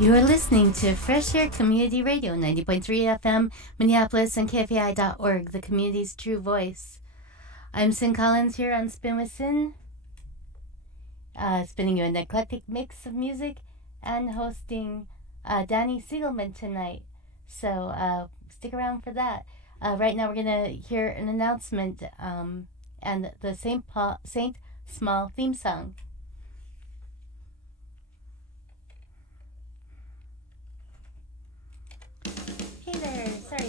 You are listening to Fresh Air Community Radio, 90.3 FM, Minneapolis, and KFAI.org, the community's true voice. I'm Sin Collins here on Spin with Sin, spinning you an eclectic mix of music and hosting Danny Siegelman tonight. So stick around for that. Right now we're going to hear an announcement and the Saint Small theme song.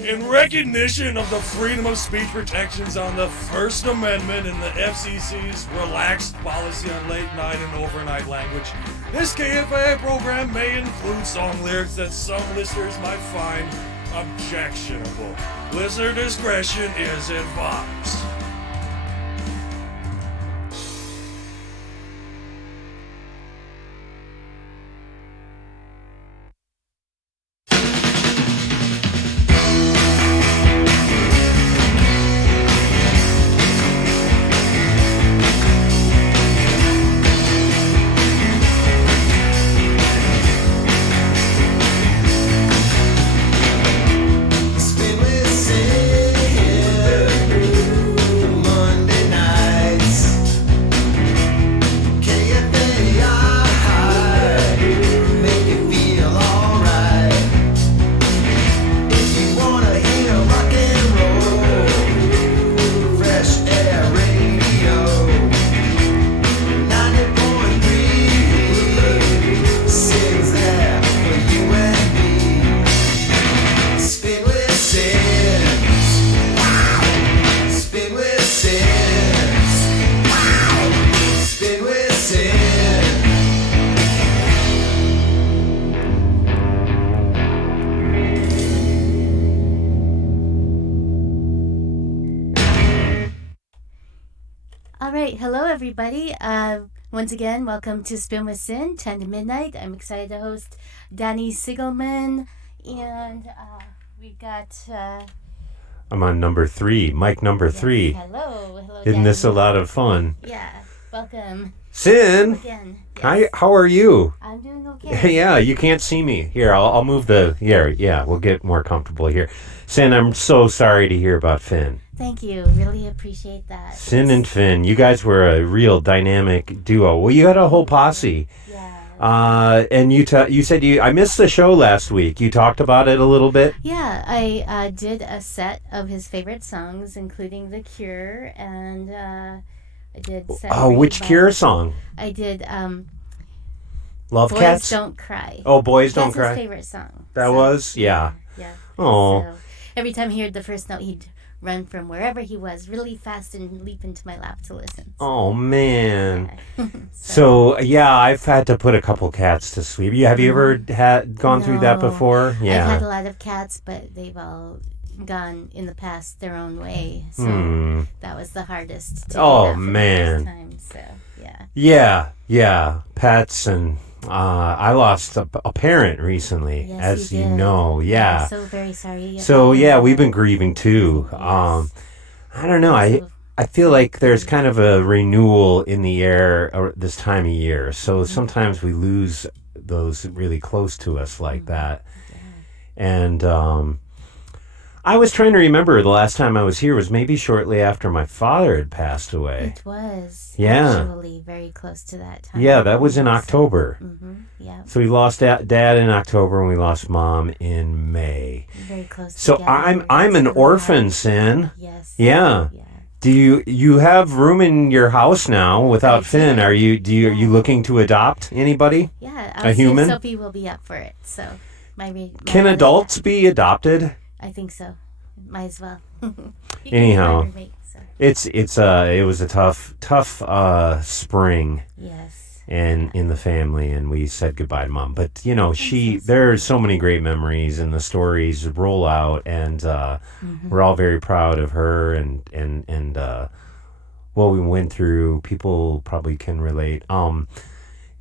In recognition of the freedom of speech protections on the First Amendment and the FCC's relaxed policy on late night and overnight language, this KFAI program may include song lyrics that some listeners might find objectionable. Listener discretion is advised. Hello, everybody. Once again, welcome to Spin with Sin, 10 to midnight. I'm excited to host Danny Siegelman, and we've got... I'm on number 3, mic number 3. Hello, Isn't Danny. this a lot of fun? Yeah, welcome. Sin, Again. Yes. hi, how are you? I'm doing okay. Yeah, you can't see me. Here, I'll move the... Yeah, we'll get more comfortable here. Sin, I'm so sorry to hear about Finn. Thank you. Really appreciate that. Sin and Finn, you guys were a real dynamic duo. Well, you had a whole posse. Yeah. And you said I missed the show last week. You talked about it a little bit? Yeah, I did a set of his favorite songs, including The Cure, and I did... which Cure song? I did... Love Boys Cats? Don't Cry. Oh, Boys Don't That's Cry. his favorite song. That was? Yeah. Yeah. Oh. So every time he heard the first note, he'd run from wherever he was really fast and leap into my lap to listen. Oh, man. Yeah. So, yeah, I've had to put a couple cats to sleep. Have you ever gone through that before? Yeah. I've had a lot of cats, but they've all gone in the past their own way. So that was the hardest to do that for man. the first time. So, yeah. Yeah. Pets and... I lost a parent recently, Yes, as you you did. know. Yeah. I'm so very sorry. So, yeah, we've been grieving too. Yes. I don't know. I feel like there's kind of a renewal in the air this time of year. So sometimes we lose those really close to us like that. Yeah. And I was trying to remember the last time I was here was maybe shortly after my father had passed away. It was actually very close to that time. Yeah, that was in October. Yeah. So we lost Dad in October and we lost Mom in May. Very close. So together. I'm an It's orphan, hard. Sin. Yes. Yeah. Do you have room in your house now without Finn? Are you looking to adopt anybody? Yeah, A human? See if Sophie will be up for it. So Can adults be adopted? I think so. Might as well. Anyhow, roommate, so. it was a tough spring. Yes. And in the family, and we said goodbye to Mom. But there are so many great memories, and the stories roll out, and we're all very proud of her, and what we went through. People probably can relate.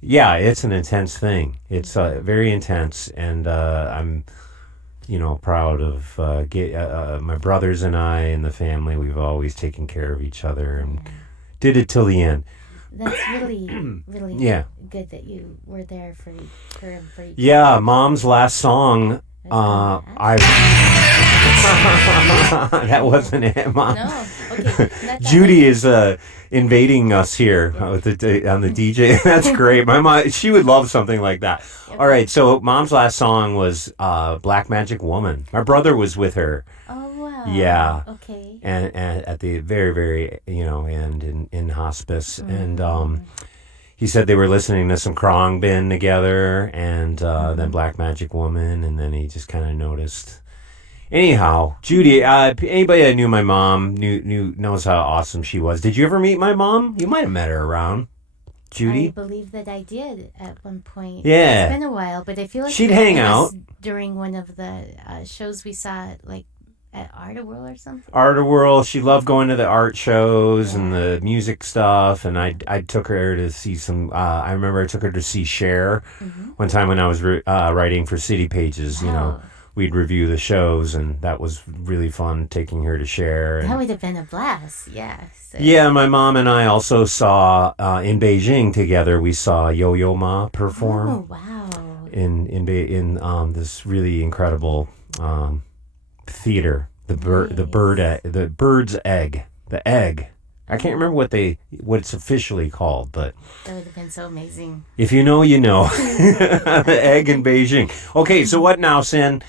Yeah, it's an intense thing. It's very intense, and I'm proud of my brothers and I and the family. We've always taken care of each other and did it till the end. That's really, really Yeah. good that you were there for him for each. Yeah, Mom's last song. I that wasn't it, Mom. No, okay. Not Judy is invading us here with on the DJ. That's great. My mom, she would love something like that. Okay. All right, so Mom's last song was "Black Magic Woman." My brother was with her. Oh wow. Yeah. Okay. And at the very, very, end in hospice. And he said they were listening to some Khruangbin together, and then Black Magic Woman, and then he just kind of noticed. Anyhow, Judy, anybody that knew my mom knows how awesome she was. Did you ever meet my mom? You might have met her around. Judy? I believe that I did at one point. Yeah. It's been a while, but I feel like she'd hang it out. was during one of the shows we saw, like at Art World or something. Art World. She loved going to the art shows and the music stuff, and I took her to see some. I remember I took her to see Cher one time when I was writing for City Pages. Wow. We'd review the shows, and that was really fun taking her to Cher. That would have been a blast. Yeah. So. Yeah, my mom and I also saw in Beijing together. We saw Yo-Yo Ma perform. Oh wow. In this really incredible theater, the bird's egg, the egg. I can't remember what it's officially called, but that would have been so amazing. If you know, you know. The egg in Beijing. Okay, so what now, Sin?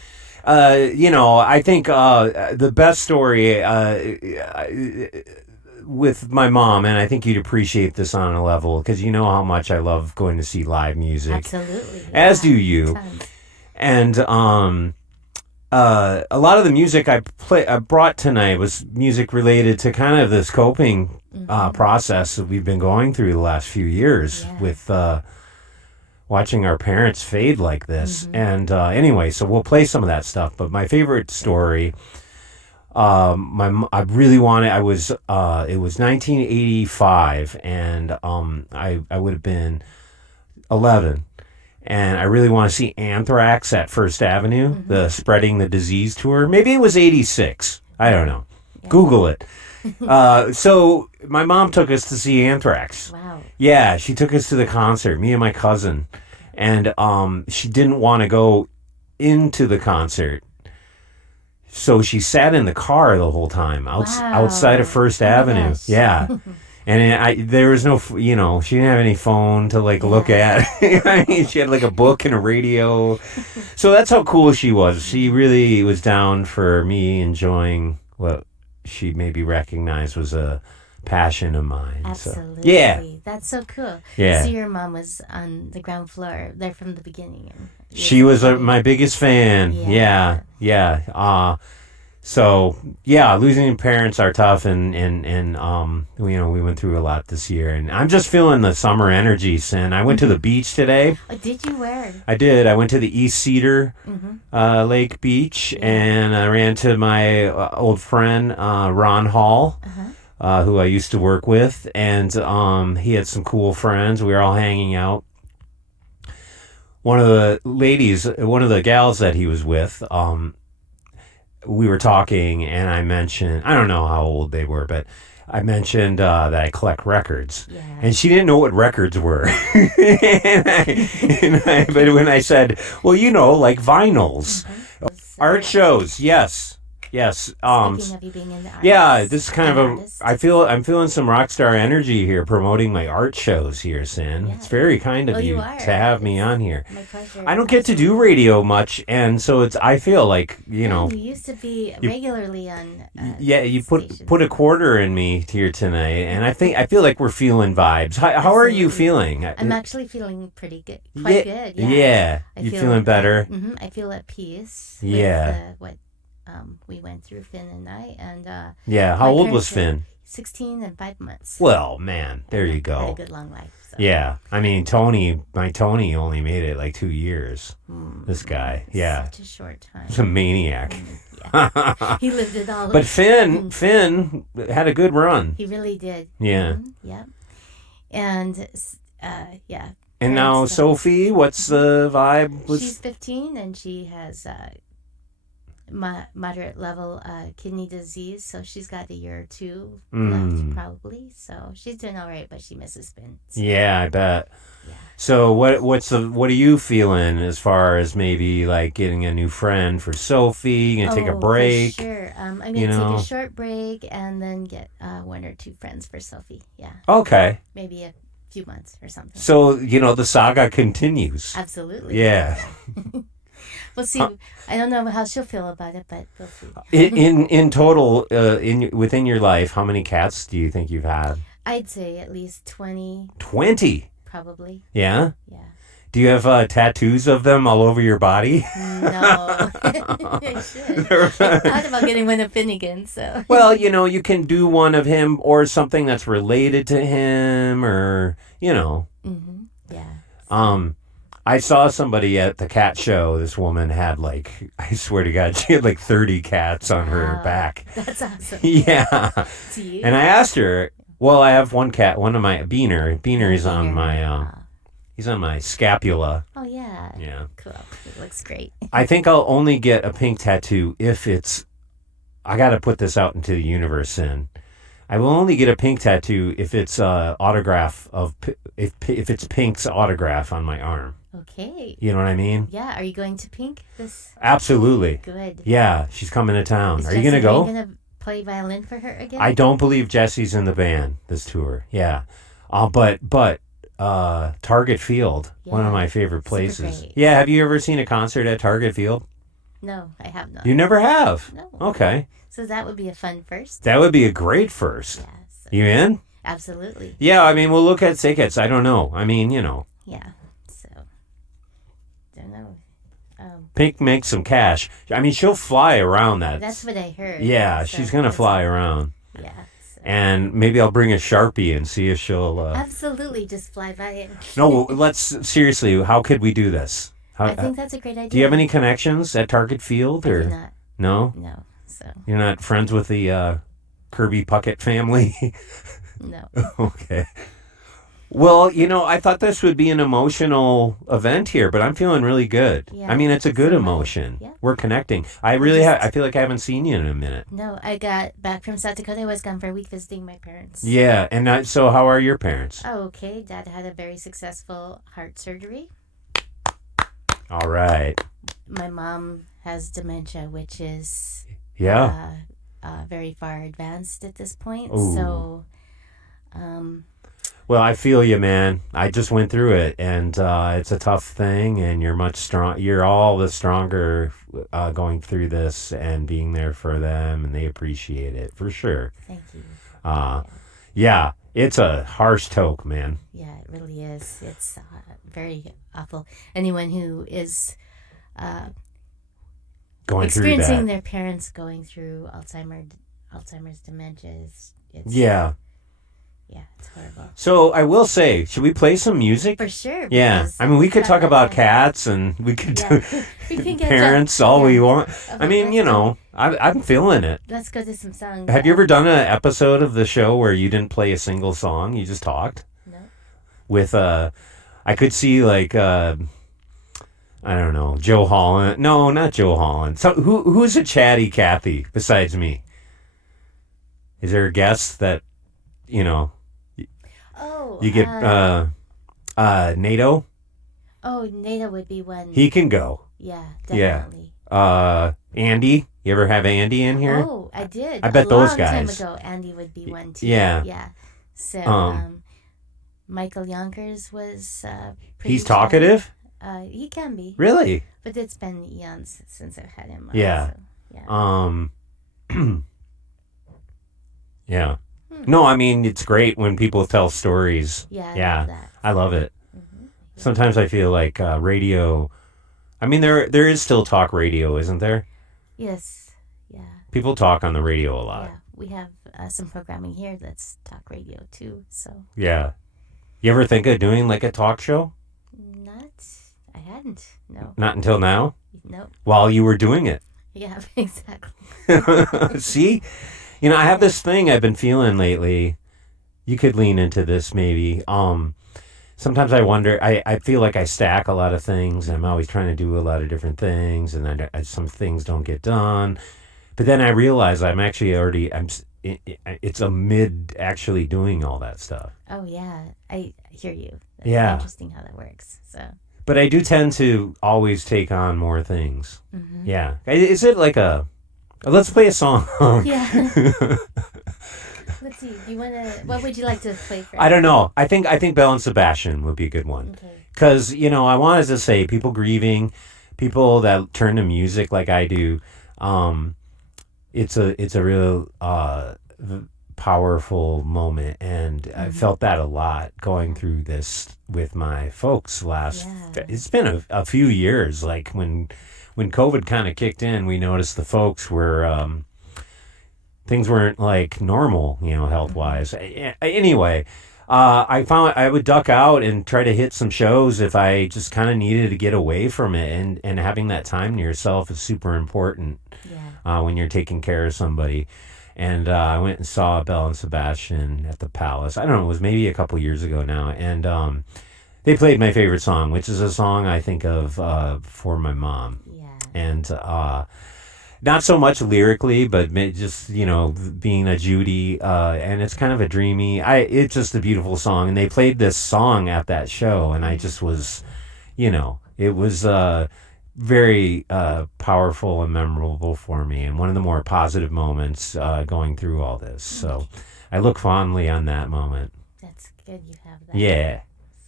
I think the best story with my mom, and I think you'd appreciate this on a level, because you know how much I love going to see live music. Absolutely. As do you. Tons. And a lot of the music I brought tonight was music related to kind of this coping process that we've been going through the last few years with watching our parents fade like this. And anyway, so we'll play some of that stuff. But my favorite story, it was 1985, and I would have been 11. And I really want to see Anthrax at First Avenue, the Spreading the Disease tour. Maybe it was 86. I don't know. Yeah. Google it. So my mom took us to see Anthrax. Wow. Yeah, she took us to the concert, me and my cousin. And she didn't want to go into the concert. So she sat in the car the whole time outside of First Avenue. Gosh. Yeah. And there was no, she didn't have any phone to look at. I mean, she had a book and a radio. So that's how cool she was. She really was down for me enjoying what she maybe recognized was a passion of mine. Absolutely. So, yeah. That's so cool. Yeah. So your mom was on the ground floor there from the beginning. She was my biggest fan. Yeah. So yeah, losing parents are tough, and we went through a lot this year, and I'm just feeling the summer energy. Sin, I went to the beach today. Oh, did you? Where? I did. I went to the East Cedar Lake Beach, and I ran to my old friend Ron Hall, who I used to work with, and he had some cool friends. We were all hanging out. One of the gals that he was with, we were talking, and I mentioned, I don't know how old they were, but I mentioned that I collect records. Yeah. And she didn't know what records were. But when I said, well, like vinyls, art shows, yes. Speaking of you being in the arts. Yeah, this is kind of I'm feeling some rock star energy here promoting my art shows here, Sin. Yeah. It's very kind of you to have me on here. My pleasure. I don't get to do radio much, and so I feel like, You used to be regularly on you put a quarter in me here tonight, and I feel like we're feeling vibes. How are you feeling? I'm actually feeling pretty good. Quite good. Yeah. Yeah. You feeling better? I feel at peace with what we went through, Finn and I, and how old was Finn? 16 and 5 months. Well, man, there you go. Had a good long life. So. Yeah, I mean, my Tony only made it 2 years. This guy, such a short time. He's a maniac. Yeah. He lived it all. But Finn had a good run. He really did. Yeah. Yeah. And And now Sophie, what's the vibe? She's 15, and she has moderate level kidney disease, so she's got a year or two Mm. left probably. So she's doing all right, but she misses spin. So, Yeah, I bet. yeah. So what are you feeling as far as maybe like getting a new friend for Sophie? You gonna take a break? For sure. I'm you gonna know? take a short break and then get one or two friends for Sophie. Yeah, Okay. maybe a few months or something. So, the saga continues. Absolutely. Yeah. We'll see. I don't know how she'll feel about it, but we'll see. In total, within your life, how many cats do you think you've had? I'd say at least 20, 20. probably. Yeah? Yeah. Do you have tattoos of them all over your body? No. I should. I thought about getting one of Finnegan, so. Well, you can do one of him or something that's related to him or, Mm-hmm. Yeah. I saw somebody at the cat show. This woman had I swear to God, she had 30 cats on her Wow. back. That's awesome. Yeah. Do you? And I asked her, well, I have one cat, one of my Beaner. Beaner is on my, he's on my scapula. Oh, yeah. Yeah. Cool. It looks great. I think I'll only get a pink tattoo if I got to put this out into the universe soon. I will only get a pink tattoo if it's autograph if it's Pink's autograph on my arm. Okay. You know what I mean? Yeah. Are you going to Pink this? Absolutely. Good. Yeah, she's coming to town. Is Are you going to go? Are you going to play violin for her again? I don't believe Jesse's in the band this tour. Yeah. But Target Field, one of Yeah. my favorite Super places. great. Yeah, have you ever seen a concert at Target Field? No, I have not. You never have? No. Okay. So that would be a fun first. That would be a great first. Yeah. So, You in? absolutely. Yeah, I mean, we'll look at tickets. I don't know. I mean, Yeah. So, don't know. Pink makes some cash. I mean, she'll fly around that. That's what I heard. Yeah, So she's going to that's- fly around. Yeah. So. And maybe I'll bring a Sharpie and see if she'll... Absolutely. Just fly by it. No, seriously, how could we do this? I think that's a great idea. Do you have any connections at Target Field? I Or do not. No? No. So, You're not friends with the Kirby Puckett family? no. Okay. Well, I thought this would be an emotional event here, but I'm feeling really good. Yeah, I mean, it's a good so am I. emotion. Yeah. We're connecting. I feel like I haven't seen you in a minute. No, I got back from South Dakota. I was gone for a week visiting my parents. Yeah, and so how are your parents? Oh, okay. Dad had a very successful heart surgery. All right. My mom has dementia, which is Yeah. very far advanced at this point. Ooh. So, Well, I feel you, man. I just went through it, and it's a tough thing, and you're much strong. You're all the stronger going through this and being there for them, and they appreciate it for sure. thank you. Yeah, it's a harsh toke, man. Yeah, it really is. It's very awful. Anyone who is Going through experiencing that. their parents going through Alzheimer's dementia it's Yeah. yeah, it's horrible. So I will say, should we play some music? For sure. Yeah. because I mean, we could talk about yeah. cats, and we could Yeah. do We can get parents that. all we Yeah. want. Okay, I mean, I'm feeling it. let's go to some songs. Have you ever done an episode of the show where you didn't play a single song? You just talked? No. With I could see I don't know, Joe Holland. No, not Joe Holland. So who's a chatty Kathy besides me? Is there a guest that Oh. you get NATO? Oh, Nada would be one. He can go. Yeah, Yeah. definitely. Andy, you ever have Andy in here? Oh, I did. I bet a those long guys. time ago, Andy would be one too. Yeah. Yeah. So, Um, Michael Yonkers was pretty He's talkative? He can be. Really? But it's been eons since I've had him on. Yeah. So, yeah. Yeah. No, I mean, it's great when people tell stories. Yeah. Yeah. Love that. I love it. Mm-hmm. Sometimes I feel like radio. I mean, there is still talk radio, isn't there? Yes. Yeah. People talk on the radio a lot. Yeah. We have some programming here that's talk radio too. So Yeah. You ever think of doing like a talk show? I hadn't. No. Not until now? Nope. While you were doing it. Yeah. Exactly. See? I have this thing I've been feeling lately. You could lean into this maybe. sometimes I wonder. I feel like I stack a lot of things, and I'm always trying to do a lot of different things, and some things don't get done. But then I realize I'm actually already. It's amid actually doing all that stuff. Oh yeah, I hear you. That's Yeah. interesting how that works. So. But I do tend to always take on more things. Mm-hmm. Yeah. Is it like a? Let's play a song. Yeah. Let's see. Do you want to? What would you like to play for? I don't know. I think Belle and Sebastian would be a good one. Okay. Because I wanted to say people grieving, people that turn to music like I do. It's a real powerful moment, and I felt that a lot going through this with my folks It's been a few years. Like when COVID kind of kicked in, we noticed the folks were things weren't like normal, health wise. Anyway, I found I would duck out and try to hit some shows if I just kind of needed to get away from it, and having that time to yourself is super important. Yeah. When you're taking care of somebody. And I went and saw Belle and Sebastian at the Palace. I don't know, it was maybe a couple years ago now. And they played my favorite song, which is a song I think of for my mom. Yeah. And not so much lyrically, but just, being a Judy. And it's kind of a dreamy, it's just a beautiful song. And they played this song at that show. And I just was, it was very powerful and memorable for me, and one of the more positive moments going through all this. So I look fondly on that moment. That's good you have that. Yeah.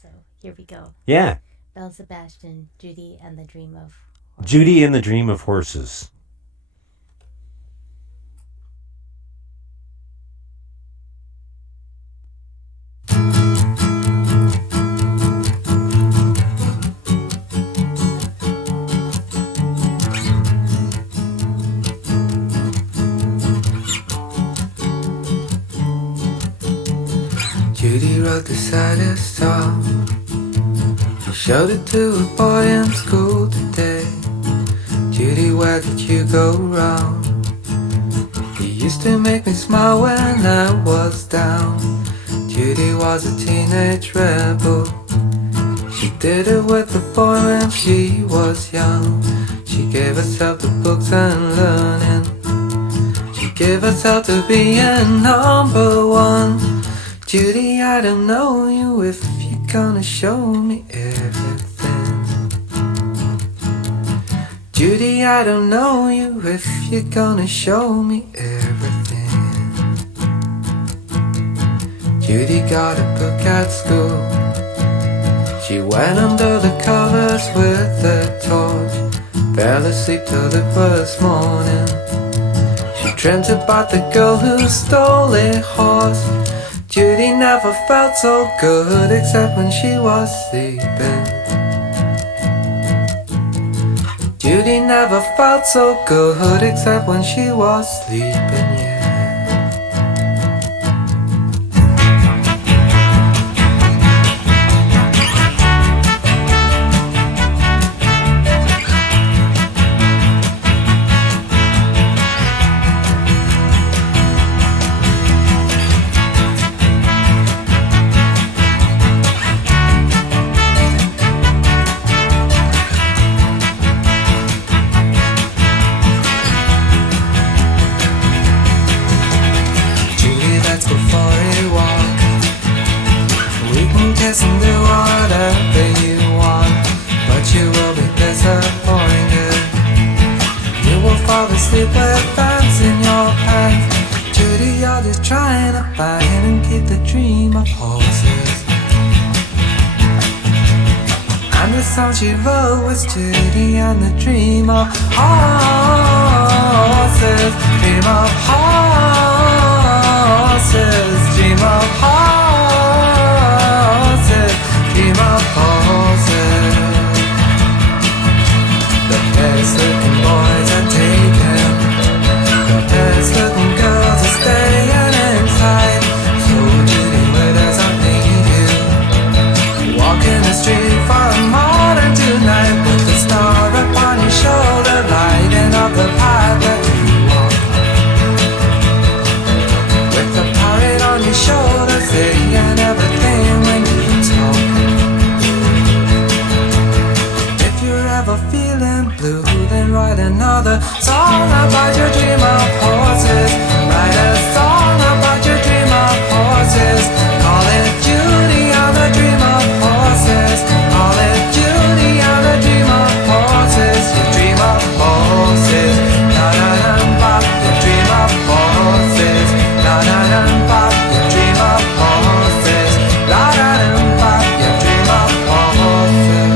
So here we go. Yeah. Belle and Sebastian, Judy and the Dream of Horses. Judy and the Dream of Horses. Judy wrote the saddest song. She showed it to a boy in school today. Judy, where did you go wrong? You used to make me smile when I was down. Judy was a teenage rebel. She did it with a boy when she was young. She gave herself to books and learning. She gave herself to being number one. Judy, I don't know you if you're gonna show me everything. Judy, I don't know you if you're gonna show me everything. Judy got a book at school. She went under the covers with a torch, fell asleep till the first morning. She dreamt about the girl who stole a horse. Judy never felt so good except when she was sleeping. Judy never felt so good except when she was sleeping, yeah. And do whatever you want, but you will be disappointed. You will fall asleep with fans in your pants. Judy, you're just trying to find and keep the dream of horses. And the song she wrote was Judy and the dream of horses. Dream of horses. Dream of horses. Dream of horses. The best looking boys are taken. The best looking girls are staying inside. So Judy, where does I lead you? Walking the street for a modern tonight, with the star upon your shoulder, lighting up the path that you walk. With the parrot on your shoulders, write another song about your dream of horses. Write a song about your dream of horses. Call it Judy on the dream of horses. Call it Judy on the dream of horses. You dream of horses. Na na na pop. You dream of horses. Na na na pop. You dream of horses. La da da pop. You dream of horses.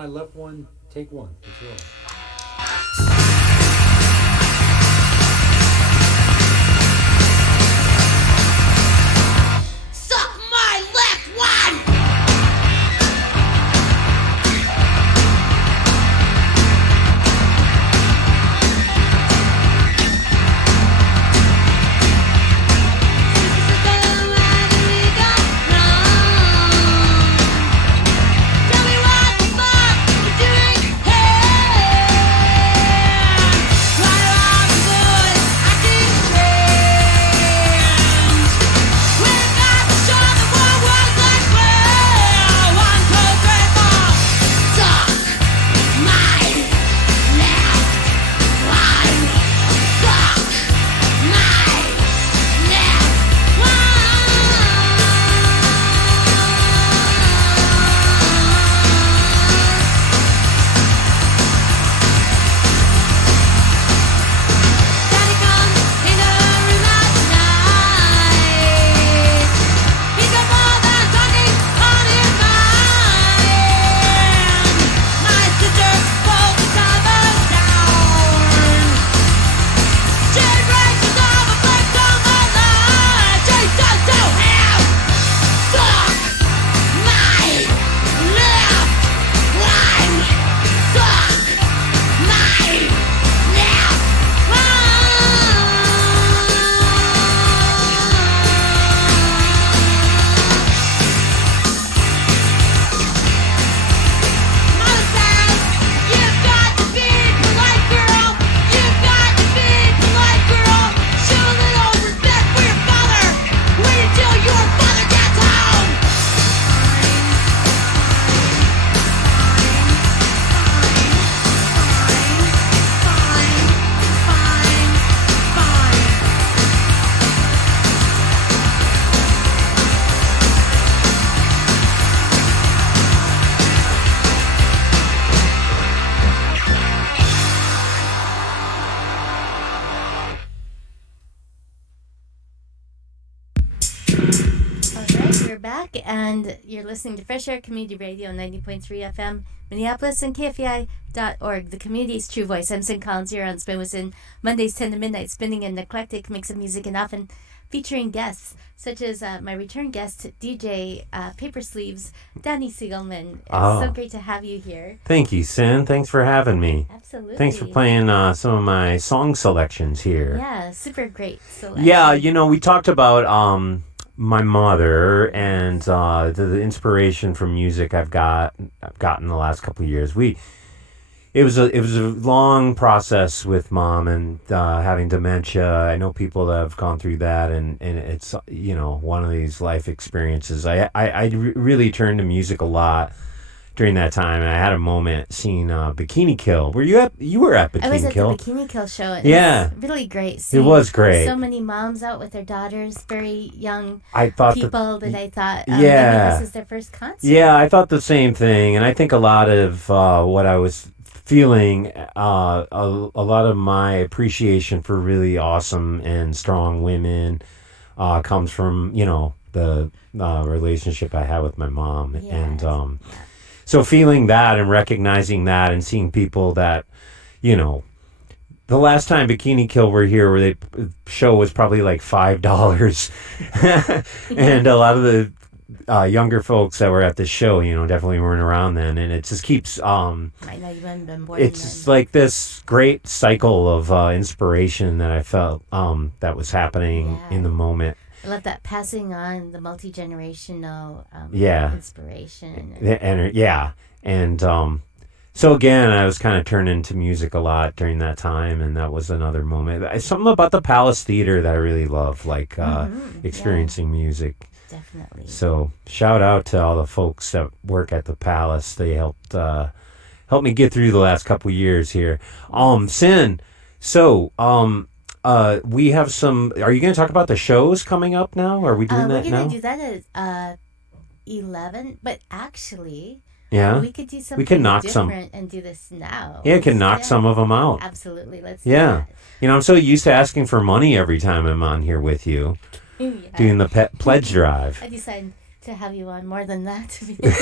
My Left One, take one. Let's roll. Suck my left one! Tell me what the fuck you're doing back, and you're listening to Fresh Air Community Radio 90.3 FM, Minneapolis, and KFAI.org, the community's true voice. I'm St. Collins here on Spin Within, Mondays 10 to midnight, spinning an eclectic mix of music and often featuring guests, such as my return guest, DJ Paper Sleeves, Danny Siegelman. It's so great to have you here. Thank you, Sin. Thanks for having me. Absolutely. Thanks for playing some of my song selections here. Yeah, super great selection. Yeah, you know, we talked about my mother and the inspiration from music I've gotten the last couple of years. It was a long process with Mom and having dementia. I know people that have gone through that, and it's, you know, one of these life experiences. I really turned to music a lot during that time, and I had a moment seeing Bikini Kill. You were at Bikini Kill? I was at the Bikini Kill show. It was really great. It was great. So many moms out with their daughters, very young I thought people that I thought, yeah, maybe this is their first concert. Yeah, I thought the same thing, and I think a lot of what I was feeling, a lot of my appreciation for really awesome and strong women comes from, you know, the relationship I had with my mom. Yes. And so feeling that and recognizing that and seeing people that, you know, the last time Bikini Kill were here, where the show was probably like $5, and a lot of the younger folks that were at the show, you know, definitely weren't around then, and it just keeps Might not even been born it's then. just like this great cycle of inspiration that I felt that was happening in the moment. I love that passing on the multi-generational inspiration. And so again, I was kind of turning to music a lot during that time, and that was another moment. Something about the Palace Theater that I really love, like experiencing music. Definitely. So shout out to all the folks that work at the Palace. They helped me get through the last couple years here. Sin. So we have some. Are you going to talk about the shows coming up now? Are we doing that now? We're going to do that at 11, but actually, yeah, we could do something we can knock different and do this now. Yeah, can knock some of them out. Absolutely, let's do Yeah, that. you know, I'm so used to asking for money every time I'm on here with you, doing the pledge drive. I decided to have you on more than that, to be because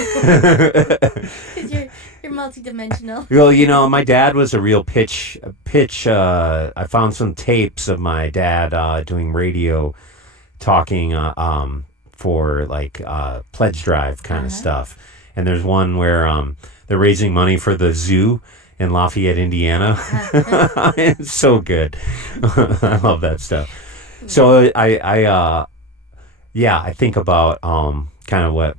you're multidimensional. Well, my dad was a real pitch. I found some tapes of my dad doing radio, talking for like pledge drive kind of stuff. And there's one where they're raising money for the zoo in Lafayette, Indiana. It's so good. I love that stuff. So I think about kind of what,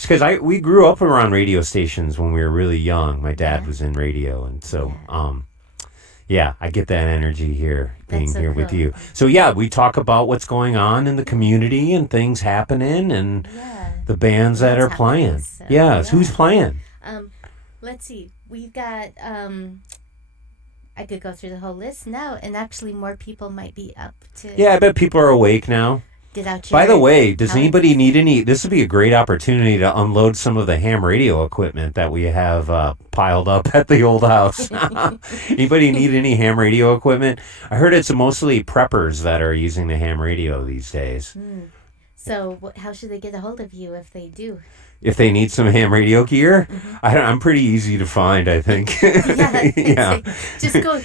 because we grew up around radio stations when we were really young. My dad was in radio, and so I get that energy here being so here with cool. you. So we talk about what's going on in the community and things happening and the bands that are playing. Happening, so, Yes, who's playing? Let's see. We've got. I could go through the whole list now, and actually, more people might be up to. Yeah, I bet people are awake now. Get out your. By the way, does talent. anybody need any? This would be a great opportunity to unload some of the ham radio equipment that we have piled up at the old house. Anybody need any ham radio equipment? I heard it's mostly preppers that are using the ham radio these days. So, how should they get a hold of you if they do? If they need some ham radio gear, I'm pretty easy to find, I think. Yeah. Just go.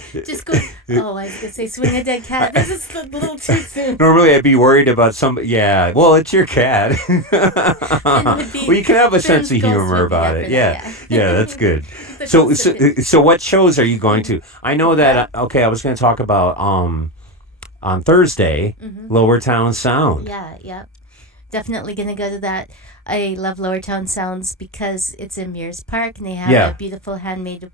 Oh, I was gonna say swing a dead cat. This is a little too soon. Normally, I'd be worried about some. Yeah, well, it's your cat. Well, you can have a sense of humor about it. Yeah, that's good. So what shows are you going to? I know that. I was going to talk about on Thursday, Lower Town Sound. Yeah. Definitely gonna go to that. I love Lower Town Sounds because it's in Mears Park and they have a beautiful handmade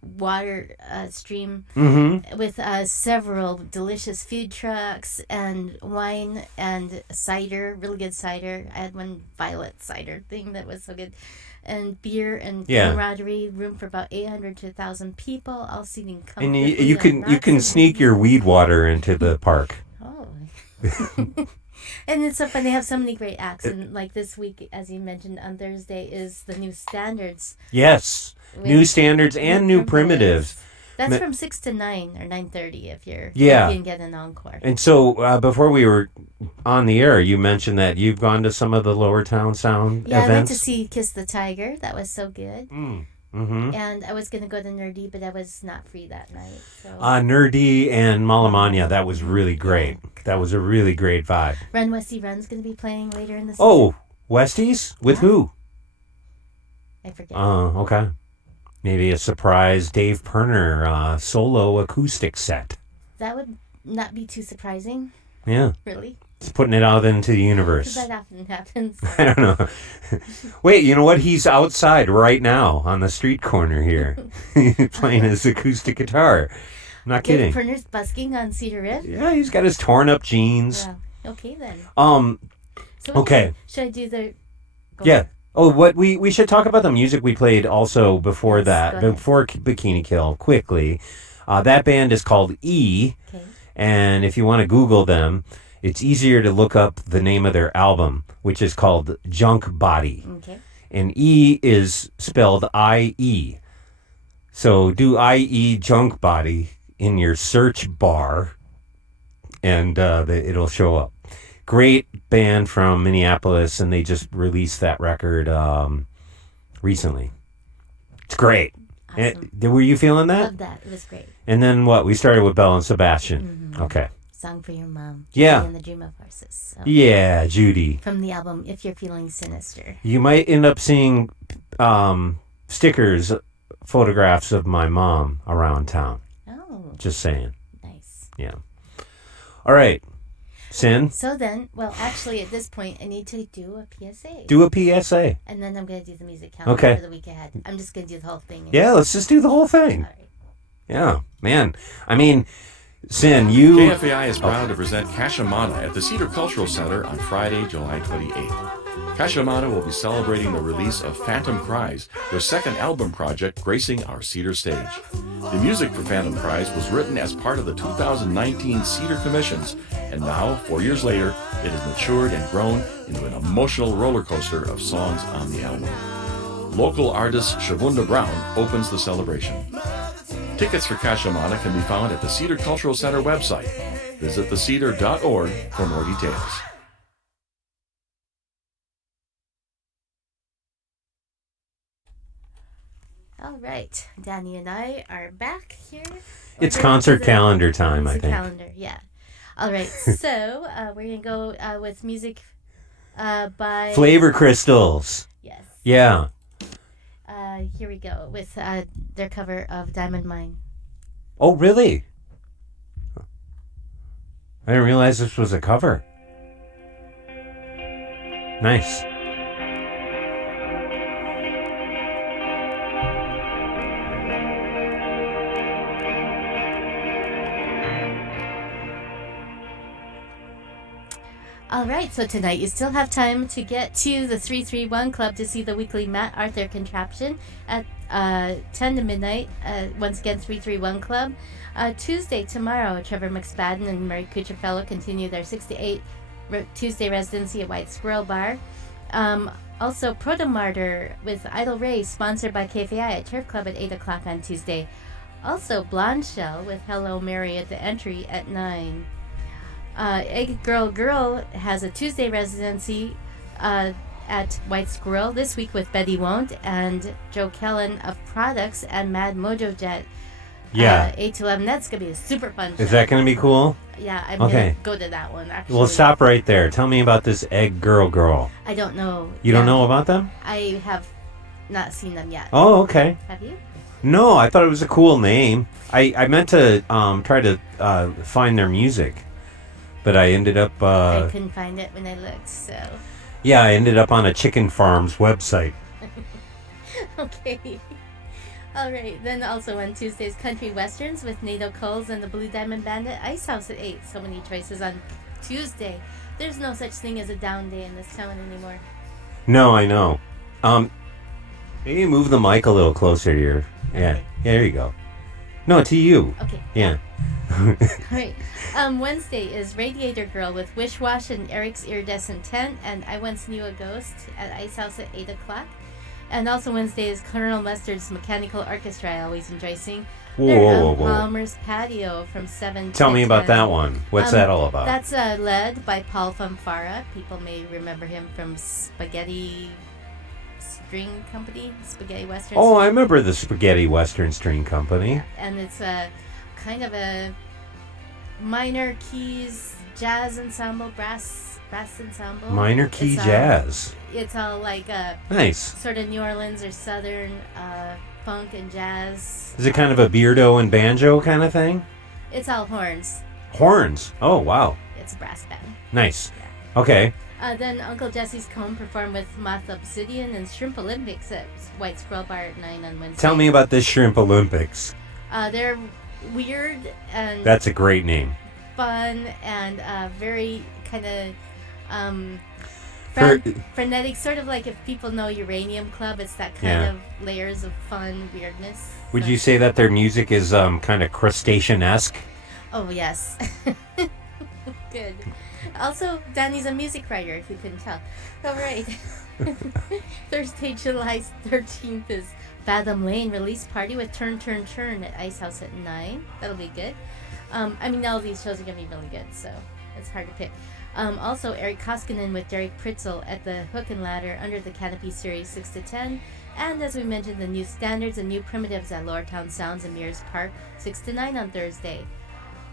water stream with several delicious food trucks and wine and cider, really good cider. I had one violet cider thing that was so good. And beer and camaraderie, room for about 800 to 1,000 people, all seating comfortably. And you can sneak your weed water into the park. Oh. And it's so fun. They have so many great acts. And like this week, as you mentioned, on Thursday is the New Standards. Yes. New Standards and New Primitives. That's from 6 to 9 or 9:30 if you can get an encore. And so before we were on the air, you mentioned that you've gone to some of the Lower Town Sound events. Yeah, I went to see Kiss the Tiger. That was so good. And I was going to go to Nerdy, but I was not free that night. So. Nerdy and Malamania, that was really great. That was a really great vibe. Run Westy Run's going to be playing later in the season. Oh, Westies? With who? I forget. Okay. Maybe a surprise Dave Perner solo acoustic set. That would not be too surprising. Yeah. Really? Just putting it out into the universe. That often happens. I don't know. Wait, you know what? He's outside right now on the street corner here playing his acoustic guitar. I'm not kidding. Dave Perner's busking on Cedar Ridge? Yeah, he's got his torn up jeans. Yeah. Okay, then. So okay. Should I do the... Yeah. Oh, what we should talk about the music we played also before that, before Bikini Kill, quickly. That band is called E, and if you want to Google them, it's easier to look up the name of their album, which is called Junk Body. Okay. And E is spelled I-E. So do I-E Junk Body in your search bar, and it'll show up. Great band from Minneapolis, and they just released that record recently. It's great. Awesome. Were you feeling that? Love that. It was great. And then what? We started with Belle and Sebastian. Mm-hmm. Okay. Song for Your Mom. Yeah. Judy and the Dream of Horses. So. Yeah, Judy. From the album If You're Feeling Sinister. You might end up seeing stickers, photographs of my mom around town. Oh. Just saying. Nice. Yeah. All right. Sin? So then, well, actually, at this point, I need to do a PSA. Do a PSA. And then I'm going to do the music calendar for the week ahead. I'm just going to do the whole thing. Yeah, let's just do the whole thing. All right. Yeah, man. I mean, Sin, you... KFAI is proud to present Cachamata at the Cedar Cultural Center on Friday, July 28th. Cachamata will be celebrating the release of Phantom Cries, their second album project gracing our Cedar stage. The music for Phantom Cries was written as part of the 2019 Cedar Commissions, and now, 4 years later, it has matured and grown into an emotional roller coaster of songs on the album. Local artist Shavunda Brown opens the celebration. Tickets for Cachamata can be found at the Cedar Cultural Center website. Visit thecedar.org for more details. All right. Danny and I are back here. It's We're concert going to calendar time, I music think. calendar, yeah. All right. So we're going to go with music by... Flavor Crystals. Yes. Yeah. Here we go with their cover of Diamond Mine. Oh, really? I didn't realize this was a cover. Nice. All right, so tonight you still have time to get to the 331 Club to see the weekly Matt Arthur contraption at 10 to midnight. Once again, 331 Club. Tuesday, tomorrow, Trevor McSpadden and Murray Kucherfellow continue their 6 to 8 Tuesday residency at White Squirrel Bar. Also, Protomartyr with Idle Ray, sponsored by KFAI at Turf Club at 8 o'clock on Tuesday. Also, Blonde Shell with Hello Mary at the entry at 9. Egg Girl Girl has a Tuesday residency at White Squirrel this week with Betty Won't and Joe Kellen of Products and Mad Mojo Jet. Yeah. 8 to 11. That's going to be a super fun show. Is that going to be cool? Yeah, I'm Okay. going to go to that one, actually. Well, stop right there. Tell me about this Egg Girl. I don't know. You don't know about them? I have not seen them yet. Oh, okay. Have you? No, I thought it was a cool name. I meant to try to find their music, but I ended up... I couldn't find it when I looked, so... Yeah, I ended up on a chicken farm's website. Okay. All right. Then also on Tuesdays, Country Westerns with Nato Coles and the Blue Diamond Band at Ice House at 8. So many choices on Tuesday. There's no such thing as a down day in this town anymore. No, I know. Maybe move the mic a little closer to your... Yeah, there you go. No, to you. Okay. Yeah. All right. Wednesday is Radiator Girl with Wish Wash and Eric's Iridescent Tent, and I Once Knew a Ghost at Ice House at 8 o'clock. And also Wednesday is Colonel Mustard's Mechanical Orchestra. I always enjoy seeing. Whoa. Palmer's Patio from 7 Tell to me about 10. that one. What's that all about? That's led by Paul Fanfara. People may remember him from Spaghetti String Company, Spaghetti Western. Oh, I remember the Spaghetti Western String Company. And it's a kind of a minor keys jazz ensemble, brass ensemble. Minor key It's, jazz. It's all like Nice. sort of New Orleans or Southern funk and jazz. Is it kind of a beardo and banjo kind of thing? It's all horns. Horns. Oh, wow. It's a brass band. Nice. Okay. Then Uncle Jesse's Comb performed with Moth Obsidian and Shrimp Olympics at White Squirrel Bar at 9 on Wednesday. Tell me about this Shrimp Olympics. They're weird and That's a great name. fun and very kind of For- frenetic, sort of like if people know Uranium Club, it's that kind Yeah. of layers of fun weirdness. Would So- you say that their music is kind of crustacean-esque? Oh, yes. Good. Also, Danny's a music writer, if you couldn't tell. All right. Thursday, July 13th is Fathom Lane release party with Turn Turn Turn at Ice House at 9. That'll be good. I mean, all of these shows are going to be really good, so it's hard to pick. Also, Eric Koskinen with Derek Pritzel at the Hook and Ladder Under the Canopy Series 6 to 10. And as we mentioned, the new standards and new primitives at Lower Town Sounds in Mears Park 6 to 9 on Thursday.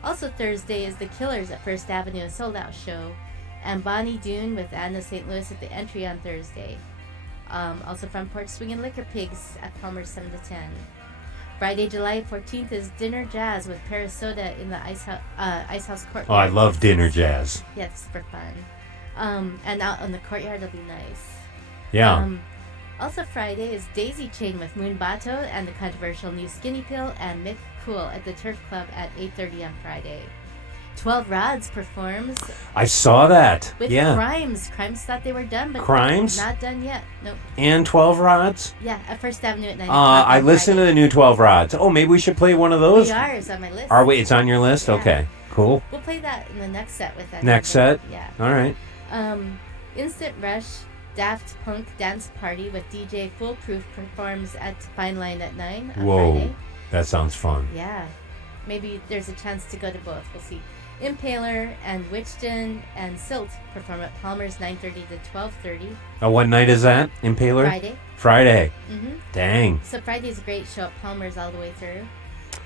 Also Thursday is The Killers at First Avenue, a sold-out show. And Bonnie Doon with Anna St. Louis at the entry on Thursday. Also Front Porch Swing and Liquor Pigs at Palmer's 7 to 10. Friday, July 14th is Dinner Jazz with Paris Soda in the Ice House Courtyard. Oh, I love dinner jazz. Yeah, it's super fun. And out on the courtyard will be nice. Yeah. Also Friday is Daisy Chain with Moon Bato and the controversial new Skinny Pill and Mick Cool at the Turf Club at 8:30 on Friday. 12 Rods performs I saw that. with Yeah. Crimes. Crimes thought they were done, but Crimes? not done yet. Nope. And 12 Rods? Yeah, at First Avenue at 9 o'clock. I on listened to Friday. the new 12 Rods. Oh, maybe we should play one of those. We are. It's on my list. Are we? It's on your list? Yeah. Okay. Cool. We'll play that in the next set with that. Next number. set? Yeah. All right. Instant Rush Daft Punk Dance Party with DJ Foolproof performs at Fine Line at 9 on Whoa. Friday. That sounds fun. Yeah. Maybe there's a chance to go to both. We'll see. Impaler and Witchton and Silt perform at Palmer's 9:30 to 12:30. Oh, what night is that? Impaler? Friday. Friday. Mm-hmm. Dang. So Friday's a great show at Palmer's all the way through.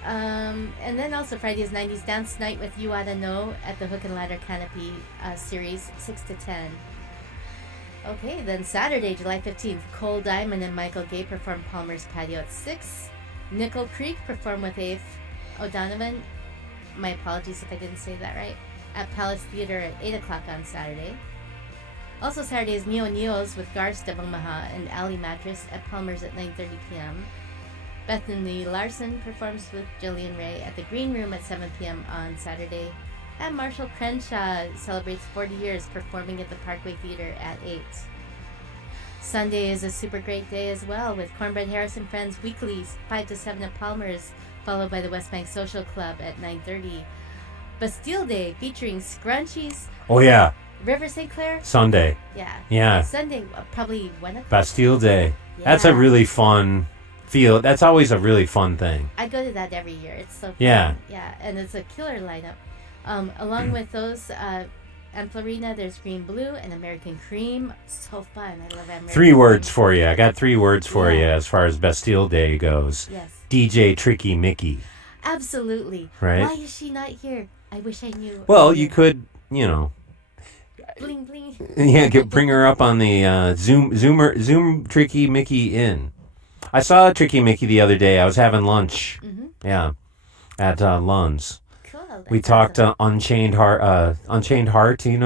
And then also Friday's 90s Dance Night with You Oughta Know at the Hook and Ladder Canopy series, 6 to 10. Okay, then Saturday, July 15th, Cole Diamond and Michael Gay perform Palmer's Patio at 6. Nickel Creek perform with Abe O'Donovan. My apologies if I didn't say that right. At Palace Theater at 8 o'clock on Saturday. Also Saturday is Neo Neos with Garst of Omaha and Alley Mattress at Palmer's at 9:30 p.m. Bethany Larson performs with Jillian Ray at the Green Room at 7 p.m. on Saturday. And Marshall Crenshaw celebrates 40 years performing at the Parkway Theater at 8. Sunday is a super great day as well with Cornbread Harris and Friends weeklies 5 to 7 at Palmer's, followed by the West Bank Social Club at 9:30. Bastille Day featuring Scrunchies, Oh, yeah. River St. Clair. Sunday. Yeah. Yeah. Sunday, probably 1 o'clock. Bastille Day. That's a Yeah. really fun feel. That's always a really fun thing. I go to that every year. It's so fun. Yeah. Yeah, and it's a killer lineup. Along with those, and Florina, there's Green Blue and American Cream. So fun. I love American 3 words Cream. for you. I got 3 words for Yeah. you as far as Bastille Day goes. Yes. DJ Tricky Mickey. Absolutely. Right. Why is she not here? I wish I knew. Well, you could, you know, Bling bling. yeah, bring her up on the Zoom Tricky Mickey in. I saw Tricky Mickey the other day. I was having lunch. Mm-hmm. Yeah, at Lund's. Cool. We That's talked awesome. Unchained Heart. Unchained Heart. Do you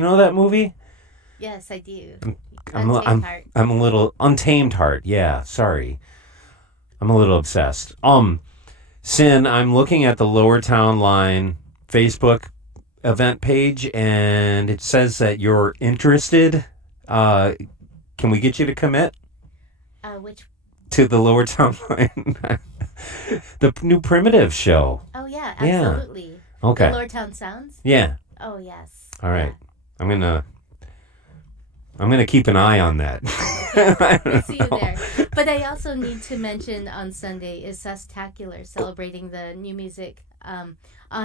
know that movie? Yes, I do. I'm Untamed Heart. a little Untamed Heart. Yeah, sorry. I'm a little obsessed. Sin, I'm looking at the Lower Town Line Facebook event page, and it says that you're interested. Can we get you to commit Which? to the Lower Town Line? The new Primitive show. Oh yeah, Yeah. absolutely. Okay. The Lower Town Sounds. Yeah. Oh yes. All right. I'm gonna keep an eye on that. I We'll don't see you know. there. But I also need to mention on Sunday is Sustacular, celebrating the new music on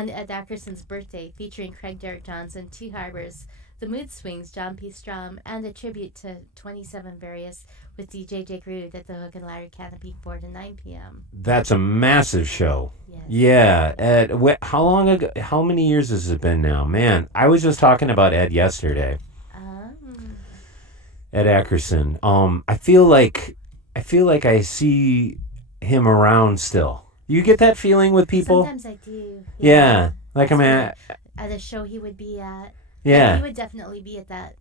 Ed Ackerson's birthday, featuring Craig Derrick Johnson, Two Harbors, The Mood Swings, John P. Strom, and a tribute to 27 Various with DJ Jake Rude at the Hook and Ladder Canopy 4 to 9 p.m. That's a massive show. Yes. Yeah. Ed, how long ago? How many years has it been now? Man, I was just talking about Ed yesterday. Ed Ackerson. I feel like I see him around still. You get that feeling with people? Sometimes I do. Yeah. Like I'm at. At a show he would be at. Yeah. He would definitely be at that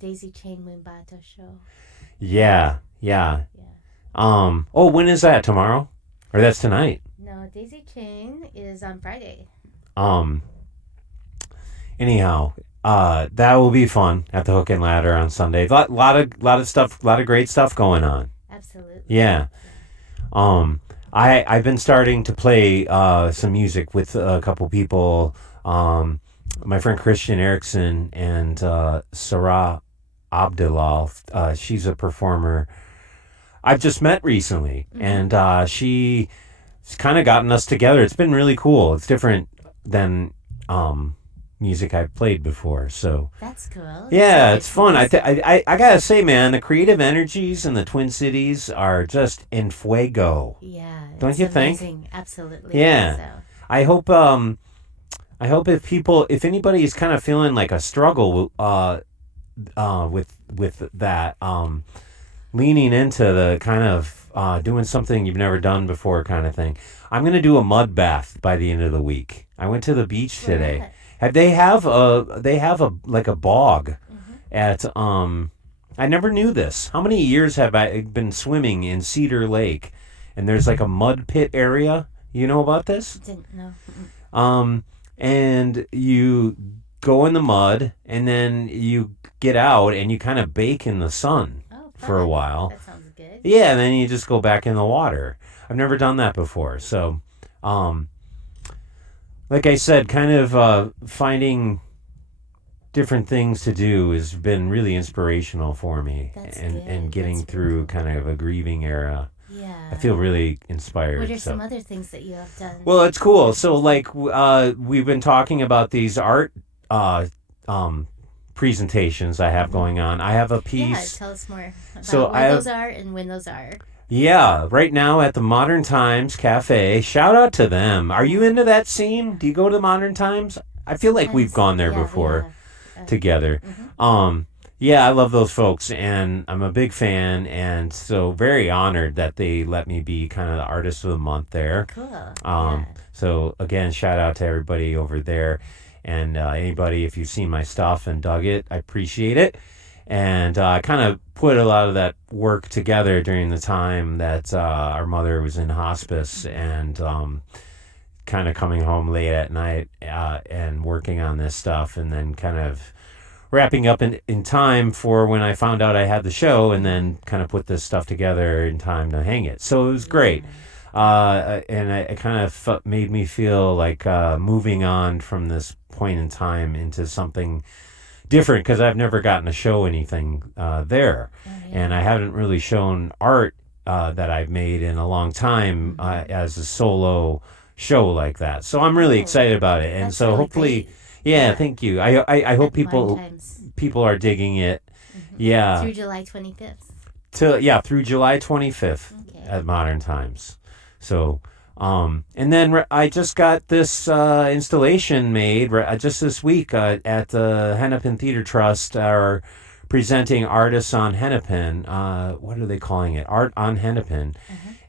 Daisy Chain Moonbato show. Yeah. Yeah. Yeah. Oh, when is that? Tomorrow? Or that's tonight? No, Daisy Chain is on Friday. Anyhow, that will be fun at the Hook and Ladder on Sunday. Lot of stuff, lot of great stuff going on. Absolutely. Yeah. I've been starting to play some music with a couple people. My friend Christian Erickson and Sarah Abdullah. She's a performer I've just met recently, and she's kind of gotten us together. It's been really cool. It's different than music I've played before, so That's cool. yeah, That's it's fun. nice. I gotta say, man, the creative energies in the Twin Cities are just en fuego. Yeah. Don't it's you think? amazing. Absolutely. Yeah. So. I hope if anybody is kind of feeling like a struggle with that, leaning into the kind of doing something you've never done before kind of thing. I'm gonna do a mud bath by the end of the week. I went to the beach today. They have a like a bog at I never knew this. How many years have I been swimming in Cedar Lake? And there's like a mud pit area. You know about this? Didn't know. And you go in the mud, and then you get out, and you kind of bake in the sun Oh, for a fun. while. That sounds good. Yeah, and then you just go back in the water. I've never done that before. So, like I said, kind of finding different things to do has been really inspirational for me, That's and good. getting That's through really cool. kind of a grieving era. Yeah. I feel really inspired. What are so. some other things that you have done? Well, it's cool. So, like, we've been talking about these art presentations I have going on. I have a Yeah, piece. tell us more about So what I have- those are and when those are. Yeah, right now at the Modern Times Cafe. Shout out to them. Are you into that scene? Do you go to Modern Times? I feel like we've Sometimes- gone there yeah, we before have. together. Yeah, I love those folks, and I'm a big fan, and so very honored that they let me be kind of the artist of the month there. Cool. Um, So again, shout out to everybody over there, and anybody if you've seen my stuff and dug it, I appreciate it. And I kind of put a lot of that work together during the time that our mother was in hospice, and kind of coming home late at night and working on this stuff, and then kind of wrapping up in time for when I found out I had the show, and then kind of put this stuff together in time to hang it. So it was great. And it kind of made me feel like moving on from this point in time into something different, because I've never gotten to show anything there. And I haven't really shown art that I've made in a long time as a solo show like that. So I'm really excited about it. And That's so really hopefully... great. Yeah, thank you. I hope At Modern Times. people are digging it. Yeah. Through July 25th. Through July 25th Okay. at Modern Times. So, and then I just got this installation made just this week at the Hennepin Theater Trust. Are presenting artists on Hennepin. What are they calling it? Art on Hennepin.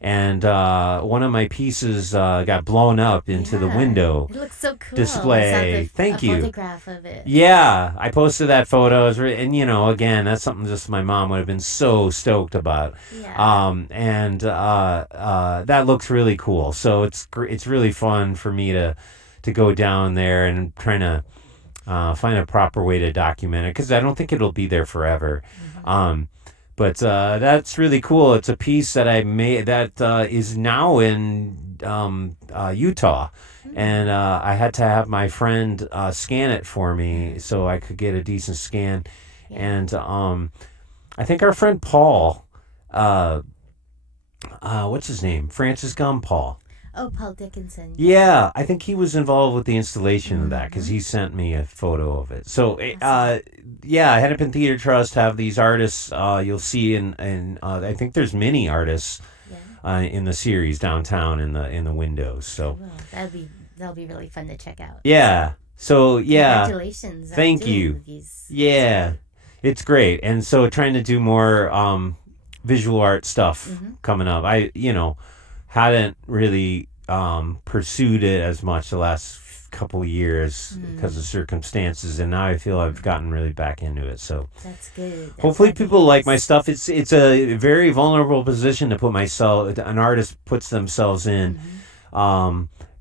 And one of my pieces got blown up into the Yeah. window. It looks so cool. display. I saw Thank a you. photograph of it. Yeah, I posted that photo. And again, that's something just my mom would have been so stoked about. Yeah. And that looks really cool. So it's really fun for me to go down there and trying to find a proper way to document it, because I don't think it'll be there forever. But that's really cool. It's a piece that I made that is now in Utah. And I had to have my friend scan it for me so I could get a decent scan. And I think our friend Paul, what's his name? Francis Gum Paul. Oh, Paul Dickinson. Yeah, I think he was involved with the installation of that, because he sent me a photo of it. So, Hennepin Theater Trust have these artists. You'll see in I think there's many artists in the series downtown in the windows. So Well, that'll be really fun to check out. yeah. So yeah. Congratulations. on Thank doing you. These. Yeah, it's great. And so trying to do more visual art stuff coming up. I hadn't really pursued it as much the last couple of years because of circumstances, and now I feel I've gotten really back into it. So That's good. That's hopefully good people like news. my stuff. It's a very vulnerable position to put myself. An artist puts themselves in.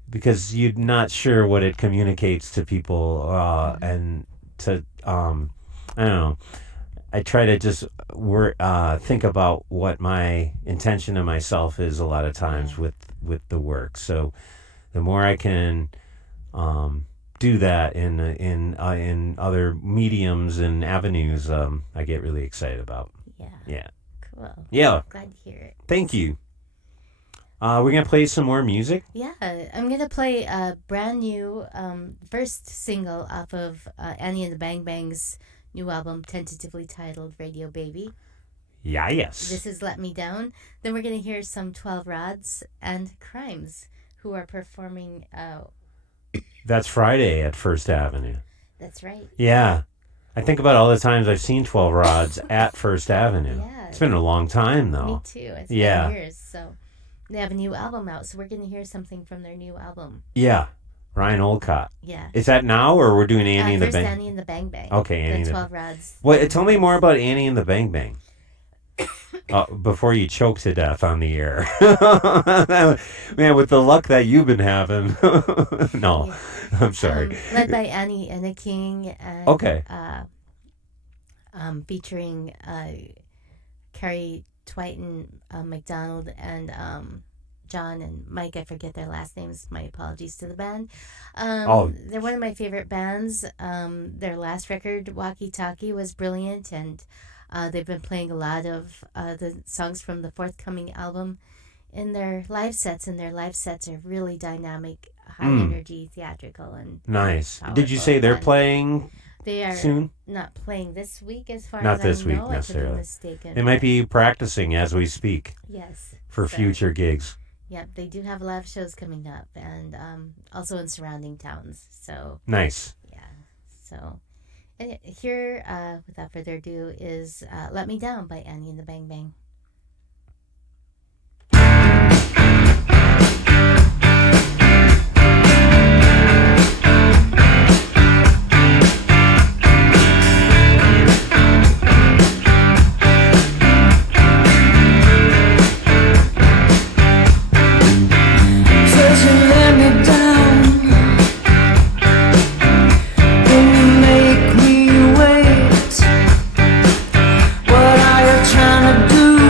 Because you're not sure what it communicates to people, and to I don't know. I try to just think about what my intention of myself is a lot of times with the work. So the more I can do that in other mediums and avenues, I get really excited about. Yeah. Cool. Yeah. Glad to hear it. Thank you. We're gonna play some more music. Yeah, I'm gonna play a brand new first single off of Annie and the Bang Bangs' new album, tentatively titled Radio Baby. Yeah, yes. This is Let Me Down. Then we're gonna hear some 12 Rods and Crimes, who are performing. That's Friday at First Avenue. That's right. Yeah. I think about all the times I've seen 12 Rods at First Avenue. Yeah. It's been a long time, though. Me too. It's Yeah. been years. So they have a new album out. So we're gonna hear something from their new album. Yeah. Ryan Olcott. Yeah. Is that now, or we're doing Annie and the First Bang? Annie and the Bang Bang. Okay, Annie and The the 12 Rods. What? Tell me more about Annie and the Bang Bang. Before you choke to death on the air. Man, with the luck that you've been having. No, Yeah. I'm sorry. Led by Annie and King. And, Okay. Featuring Carrie Twighton, McDonald, and John and Mike. I forget their last names. My apologies to the band. They're one of my favorite bands. Their last record, Walkie Talkie, was brilliant, and They've been playing a lot of the songs from the forthcoming album in their live sets, and their live sets are really dynamic, high energy, theatrical, and Nice. Did you powerful say and they're fun. playing They are soon? not playing this week, as far Not as this I week know. I could be necessarily. mistaken. They might be practicing as we speak Yes. for So, future gigs. Yep, they do have live shows coming up, and also in surrounding towns. So Nice. yeah. So and here, without further ado, is "Let Me Down" by Annie and the Bang Bang. Says you let me down when you make me wait. What are you trying to do?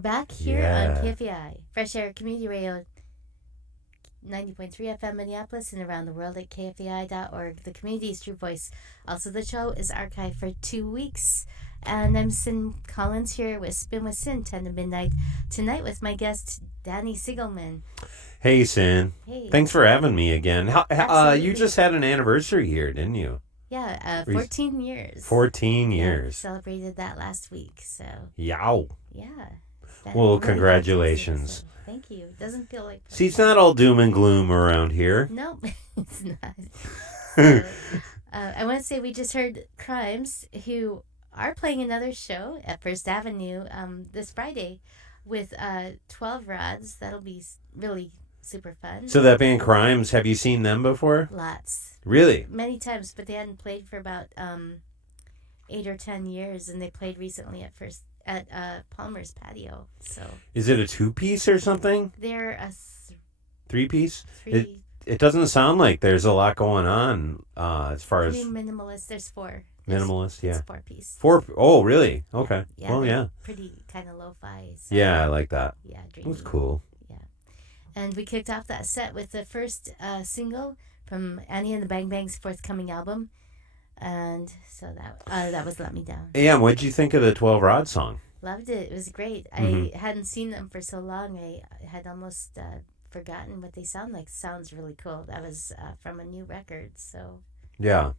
we're back here on KFAI, Fresh Air Community Radio, 90.3 FM Minneapolis, and around the world at KFAI.org. The community's true voice. Also, the show is archived for 2 weeks. And I'm Sin Collins here with Spin with Sin, 10 to midnight, tonight with my guest, Danny Siegelman. Hey, Sin. Hey. Thanks for having me again. You just had an anniversary here, didn't you? Yeah, 14 years. 14 years. Yeah, celebrated that last week, so. Yow. Yeah. Well, congratulations. Thank you. Doesn't feel like... See, it's not all doom and gloom around here. Nope, it's not. So, I want to say we just heard Crimes, who are playing another show at First Avenue this Friday with 12 Rods. That'll be really super fun. So that band Crimes, have you seen them before? Lots. Really? Many times, but they hadn't played for about 8 or 10 years, and they played recently at Palmer's Patio. So is it a 2-piece or something? they're a 3-piece? three. It doesn't sound like there's a lot going on as far as... Pretty minimalist. There's 4. Minimalist, yeah. It's 4-piece. 4... Oh, really? Okay. Yeah, Well, yeah. Pretty kind of lo-fi. So, Yeah, I like that. yeah, It dreamy. was cool. Yeah. And we kicked off that set with the first single from Annie and the Bang Bang's forthcoming album. And so that was Let Me Down. Yeah, what'd you think of the 12 Rod song? Loved it. It was great. Mhm. I hadn't seen them for so long. I had almost forgotten what they sound like. Sounds really cool. That was from a new record. So, Yeah.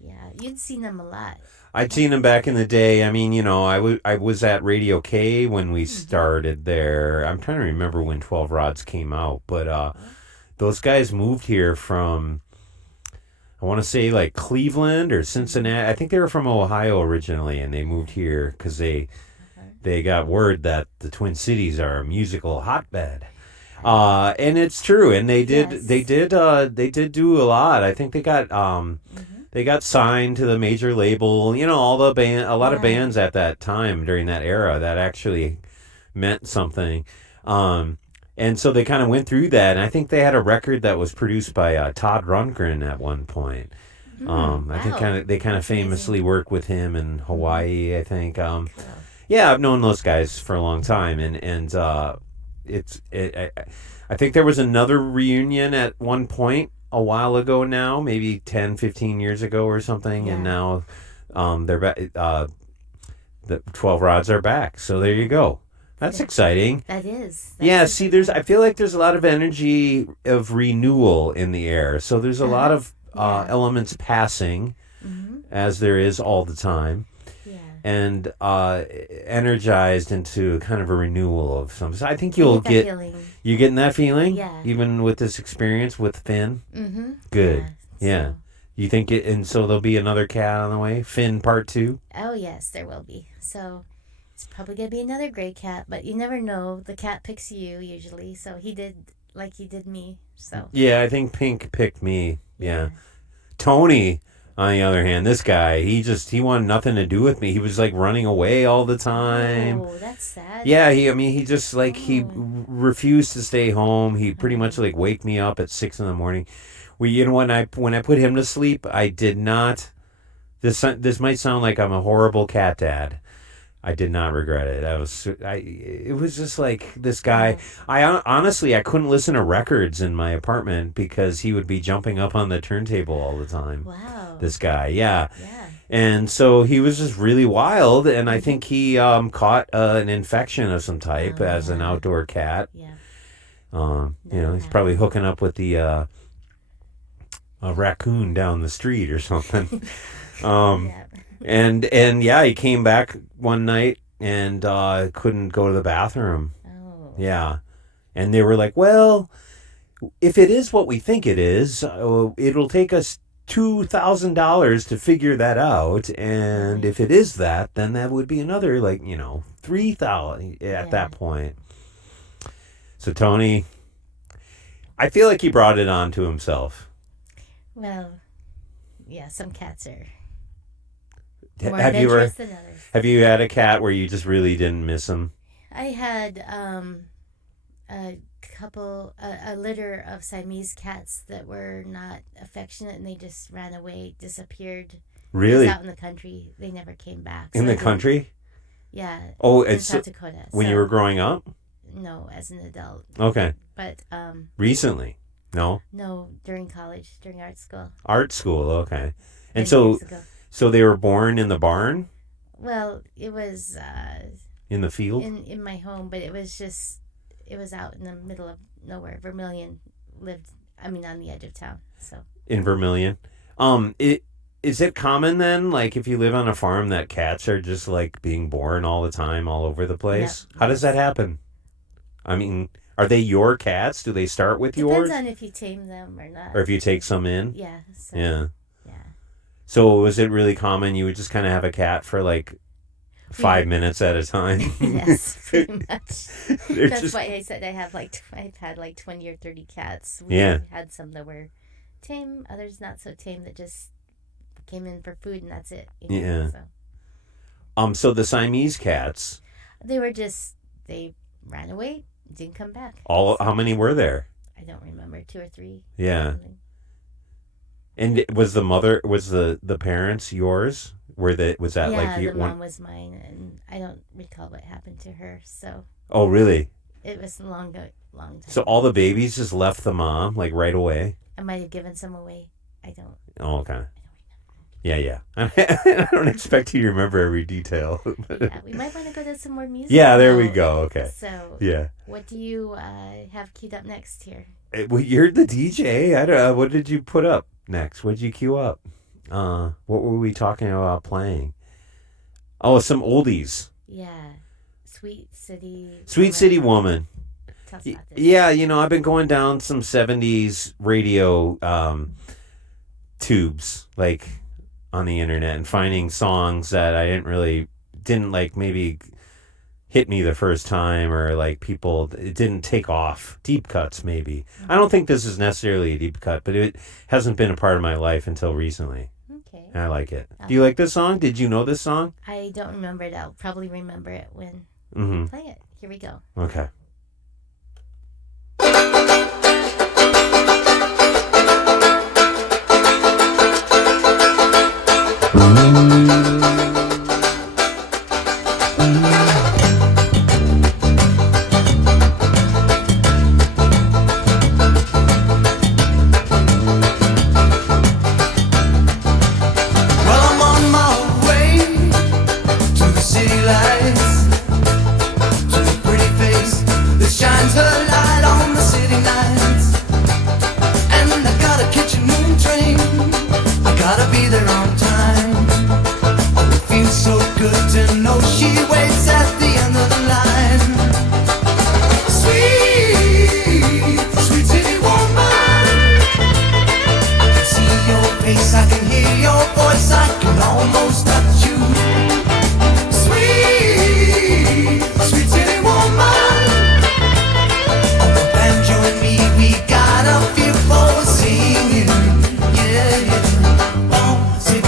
yeah, you'd seen them a lot. I'd seen them back in the day. I mean, I was at Radio K when we started there. I'm trying to remember when 12 Rods came out, but those guys moved here from, I want to say like Cleveland or Cincinnati. I think they were from Ohio originally, and they moved here because they got word that the Twin Cities are a musical hotbed. And it's true, and they did Yes. they did do a lot. I think they got signed to the major label. A lot of Yeah. bands at that time during that era that actually meant something. And so they kind of went through that, and I think they had a record that was produced by Todd Rundgren at one point. I think wow. they kind of famously worked with him in Hawaii, I think. Cool. Yeah, I've known those guys for a long time, and I think there was another reunion at one point a while ago now, maybe 10, 15 years ago or something, and Yeah. now they're back. The 12 Rods are back, so there you go. That's exciting. That is. Yeah, see, I feel like there's a lot of energy of renewal in the air, so there's a lot of Yeah. elements passing, as there is all the time. Yeah. And energized into kind of a renewal of some. So I think I you'll that get feeling. you getting that feeling, Yeah. even with this experience with Finn. Mm-hmm. Good, yeah. So- You think it, and so there'll be another cat on the way, Finn Part 2. Oh, yes, there will be. So it's probably going to be another gray cat, but you never know. The cat picks you usually. So he did like he did me. So Yeah, I think Pink picked me. Yeah, Tony. On the other hand, this guy, he wanted nothing to do with me. He was like running away all the time. Oh, that's sad. Yeah, he just like he refused to stay home. He pretty much like wake me up at 6 a.m. When I put him to sleep, I did not. This might sound like I'm a horrible cat dad. I did not regret it. It was just like this guy. Honestly, I couldn't listen to records in my apartment because he would be jumping up on the turntable all the time. Wow. This guy, yeah. Yeah. And so he was just really wild, and I think he caught an infection of some type as an outdoor cat. Yeah. He's probably hooking up with the a raccoon down the street or something. Yeah. And yeah, he came back one night and couldn't go to the bathroom. Oh. Yeah. And they were like, well, if it is what we think it is, it'll take us $2,000 to figure that out. And if it is that, then that would be another, $3,000 at that point. So Tony, I feel like he brought it on to himself. Well, yeah, some cats are more Have adventurous than others. Have you had a cat where you just really didn't miss him? I had a litter of Siamese cats that were not affectionate, and they just ran away, disappeared. Really? It was out in the country. They never came back. In So the I didn't- country? Yeah. Oh, in it's South Dakota. when So, you were growing up? No, as an adult. Okay. But Recently? No? no, during college, during art school. Art school, okay. And 10 so years ago. so they were born in the barn? Well, it was In the field? in my home, but it was out in the middle of nowhere. Vermilion lived, on the edge of town. So In Vermilion. Is it common then, like if you live on a farm, that cats are just like being born all the time, all over the place? Yeah. How does that happen? I mean, are they your cats? Do they start with yours? depends on if you tame them or not. Or if you take some in? Yeah. So, Yeah. Yeah. So was it really common you would just kind of have a cat for like 5 minutes at a time? Yes, pretty much. They're That's just- why I said I've had like 20 or 30 cats. Yeah. Had some that were tame, others not so tame that just came in for food and that's it. Yeah. So So the Siamese cats, they ran away, didn't come back. how many were there? I don't remember, 2 or 3. Yeah. Something. And was the parents yours? Was that Yeah, like the one? mom was mine, and I don't recall what happened to her. So Oh, really? it was a long time. So all the babies just left the mom like right away? I might have given some away. I don't. Oh, okay. Yeah. I don't expect you to remember every detail. Yeah, we might want to go to some more music. Yeah, there we now. go. Okay. So Yeah. what do you have queued up next here? Well, you're the DJ. I don't. What did you put up next? What did you queue up? What were we talking about playing? Oh, some oldies. Yeah, Sweet City. Sweet City Woman. Tell us about this. Yeah, I've been going down some 70s radio tubes, like on the internet, and finding songs that I didn't like maybe hit me the first time, or like it didn't take off. Deep cuts, maybe. I don't think this is necessarily a deep cut, but it hasn't been a part of my life until recently. Okay. And I like it. Do you like this song? Did you know this song? I don't remember it. I'll probably remember it when Mm-hmm. we play it. Here we go. Okay. Well, I'm on my way to the city lights, to the pretty face that shines her light on the city nights. And I gotta catch a noon train, I gotta be there on time. Oh, it feels so good to know she waits at the end of the line. Sweet, sweet city woman, I can see your face, I can hear your voice, I can almost touch you. Sweet, sweet city woman, on the banjo and me, we got a feel for singing. Yeah, yeah. Oh, city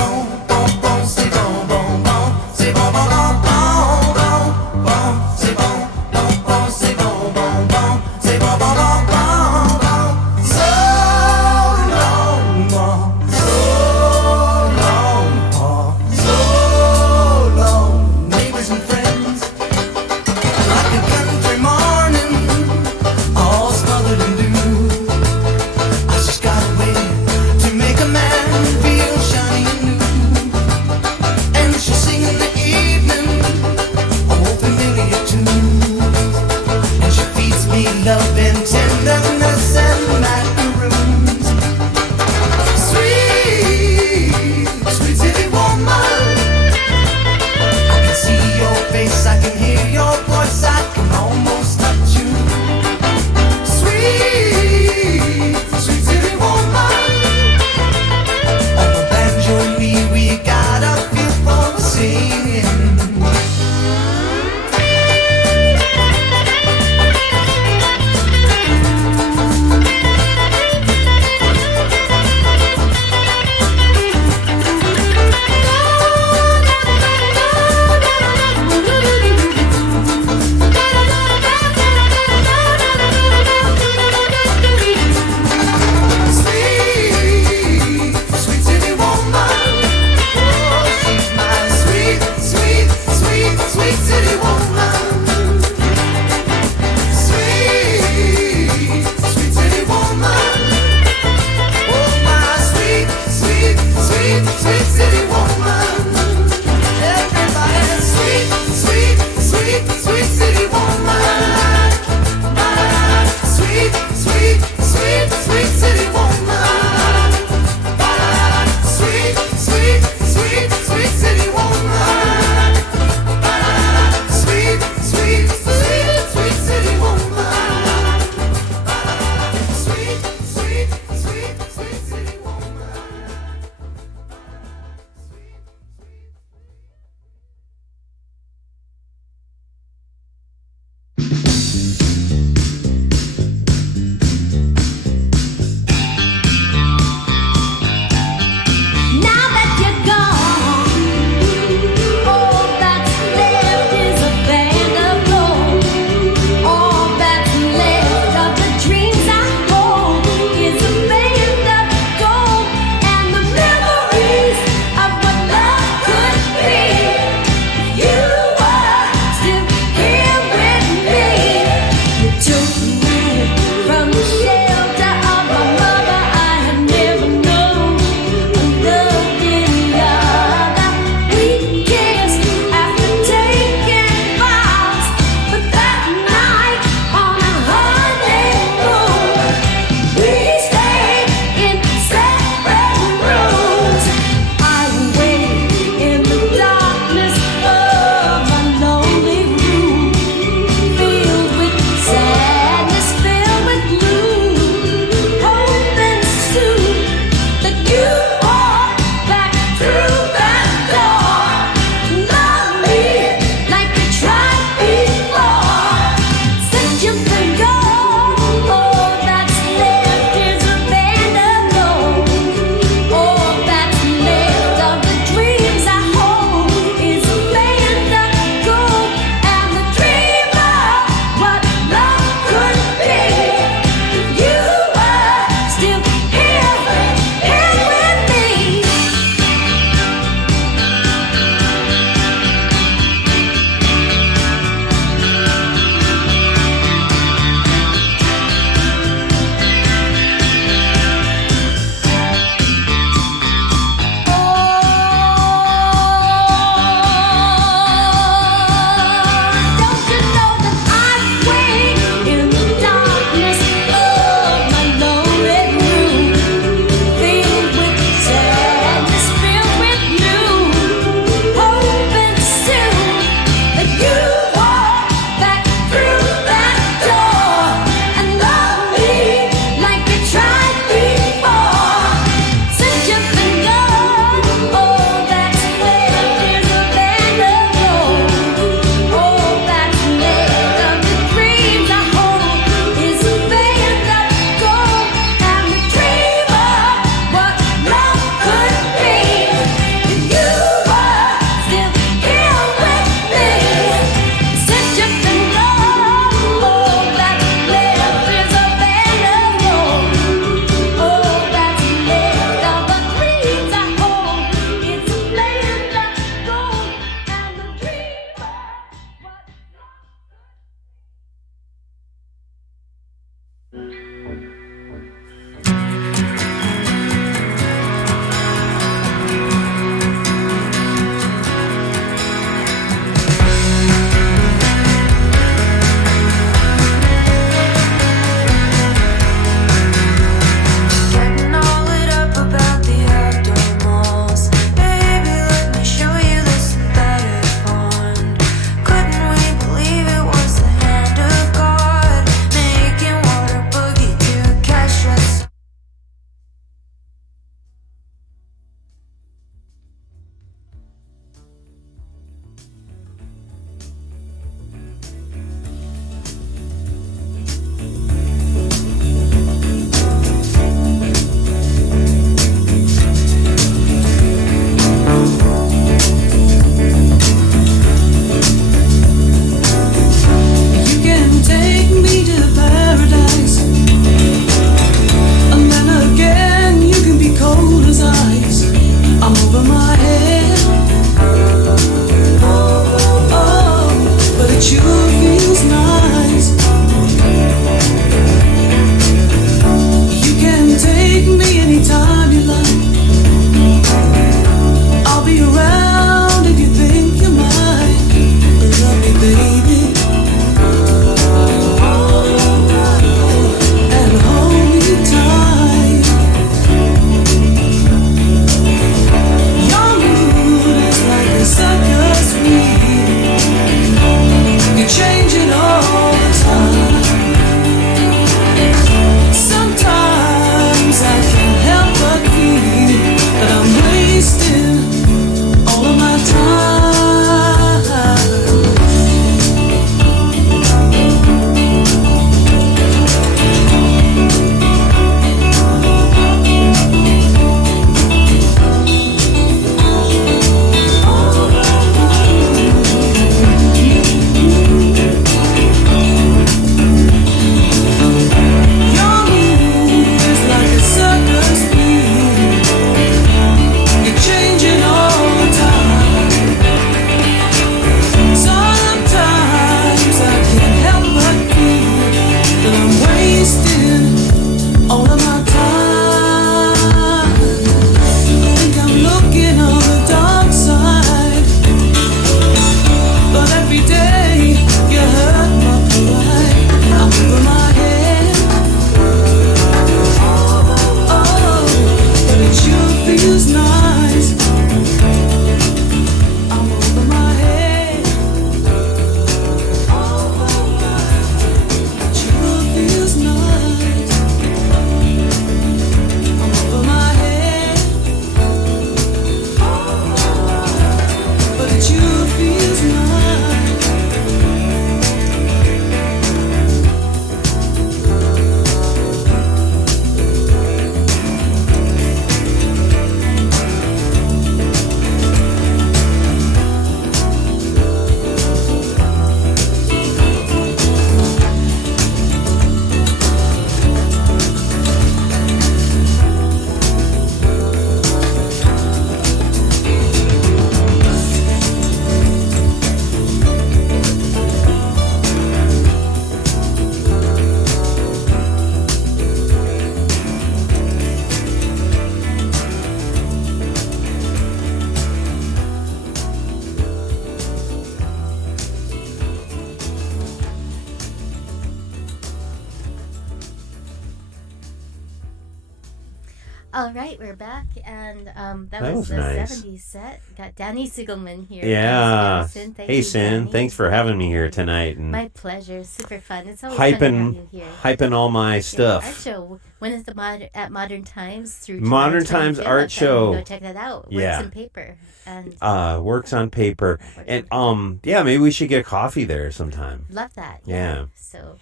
All right, we're back, and that That was was the nice. 70s set. Got Danny Siegelman here. Yeah. Thanks, Sin. Thank Hey, you, Sin. Danny. Thanks for having me here tonight and My pleasure. Super fun. It's always fun to have you here. hyping all my Art stuff. show. When is the at Modern Times through Modern July Times 25th? Art Show. Go check that out. Yeah. Works in paper. And Works on paper. And yeah, maybe we should get coffee there sometime. love that. Yeah. So